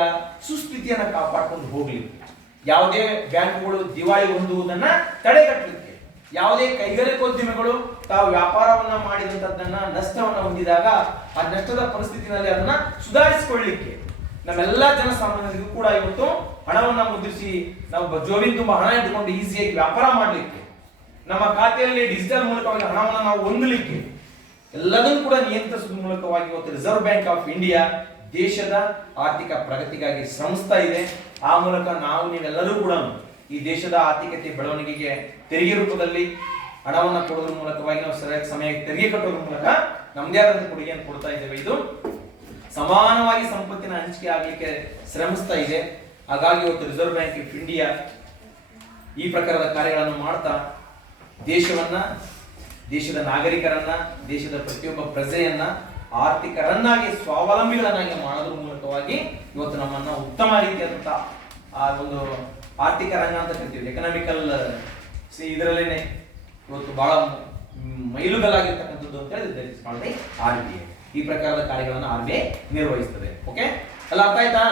ಸುಸ್ಥಿತಿಯನ್ನು ಕಾಪಾಡ್ಕೊಂಡು ಹೋಗ್ಲಿ, ಯಾವುದೇ ಬ್ಯಾಂಕುಗಳು ದಿವಾಳಿ ಹೊಂದುವುದನ್ನ ತಡೆಗಟ್ಟಲಿಕ್ಕೆ, ಯಾವುದೇ ಕೈಗಾರಿಕೋದ್ಯಮಿಗಳು ತಾವು ವ್ಯಾಪಾರವನ್ನ ಮಾಡಿದಂತದ್ದನ್ನ ನಷ್ಟವನ್ನ ಹೊಂದಿದಾಗ ಆ ನಷ್ಟದ ಪರಿಸ್ಥಿತಿನಲ್ಲಿ ಅದನ್ನ ಸುಧಾರಿಸಿಕೊಳ್ಳಲಿಕ್ಕೆ ನಮ್ಮೆಲ್ಲ ಜನಸಾಮಾನ್ಯರಿಗೂ ಕೂಡ ಇವತ್ತು ಹಣವನ್ನ ಮುದ್ರಿಸಿ ನಾವು ಜೋಬಿನ ತುಂಬಾ ಹಣ ಇಟ್ಟುಕೊಂಡು ಈಸಿಯಾಗಿ ವ್ಯಾಪಾರ ಮಾಡಲಿಕ್ಕೆ, ನಮ್ಮ ಖಾತೆಯಲ್ಲಿ ಡಿಜಿಟಲ್ ಮೂಲಕವಾಗಿ ಹಣವನ್ನು ನಾವು ಹೊಂದಲಿಕ್ಕೆ ಎಲ್ಲದನ್ನು ಕೂಡ ನಿಯಂತ್ರಿಸುವ ಮೂಲಕವಾಗಿ ಇವತ್ತು ರಿಸರ್ವ್ ಬ್ಯಾಂಕ್ ಆಫ್ ಇಂಡಿಯಾ ದೇಶದ ಆರ್ಥಿಕ ಪ್ರಗತಿಗಾಗಿ ಶ್ರಮಿಸ್ತಾ ಇದೆ. ಆ ಮೂಲಕ ನಾವು ನೀವೆಲ್ಲರೂ ಕೂಡ ಈ ದೇಶದ ಆರ್ಥಿಕತೆ ಬೆಳವಣಿಗೆಗೆ ತೆರಿಗೆ ರೂಪದಲ್ಲಿ ಹಣವನ್ನು ಕೊಡೋದ್ರ ಮೂಲಕವಾಗಿ ನಾವು ಸರಿಯಾಗಿ ಸಮಯಕ್ಕೆ ತೆರಿಗೆ ಕಟ್ಟೋದ್ರ ಮೂಲಕ ನಮ್ದೇ ಆದಂತ ಕೊಡುಗೆಯನ್ನು ಕೊಡ್ತಾ ಇದ್ದೇವೆ. ಇದು ಸಮಾನವಾಗಿ ಸಂಪತ್ತಿನ ಹಂಚಿಕೆ ಆಗಲಿಕ್ಕೆ ಶ್ರಮಿಸ್ತಾ ಇದೆ. ಹಾಗಾಗಿ ಇವತ್ತು ರಿಸರ್ವ್ ಬ್ಯಾಂಕ್ ಆಫ್ ಇಂಡಿಯಾ ಈ ಪ್ರಕಾರದ ಕಾರ್ಯಗಳನ್ನು ಮಾಡ್ತಾ ದೇಶವನ್ನ, ದೇಶದ ನಾಗರಿಕರನ್ನ, ದೇಶದ ಪ್ರತಿಯೊಬ್ಬ ಪ್ರಜೆಯನ್ನ ಆರ್ಥಿಕರನ್ನಾಗಿ ಸ್ವಾವಲಂಬಿಗಳನ್ನಾಗಿ ಮಾಡೋದ್ರ ಮೂಲಕವಾಗಿ ಇವತ್ತು ನಮ್ಮನ್ನ ಉತ್ತಮ ರೀತಿಯಾದಂತಹ ಆ ಒಂದು ಆರ್ಥಿಕ ರಂಗ ಅಂತ ಕರಿತೀವಿ, ಎಕನಾಮಿಕಲ್ ಇದರಲ್ಲೇನೆ ಇವತ್ತು ಬಹಳ ಮೈಲುಗಲ್ಲಾಗಿರ್ತಕ್ಕಂಥದ್ದು ಅಂತ ಹೇಳಿ RBI ಈ ಪ್ರಕಾರದ ಕಾರ್ಯಗಳನ್ನು RBI ನಿರ್ವಹಿಸ್ತದೆ. ಓಕೆ, ಅಲ್ಲ ಅರ್ಥ ಆಯ್ತಾ?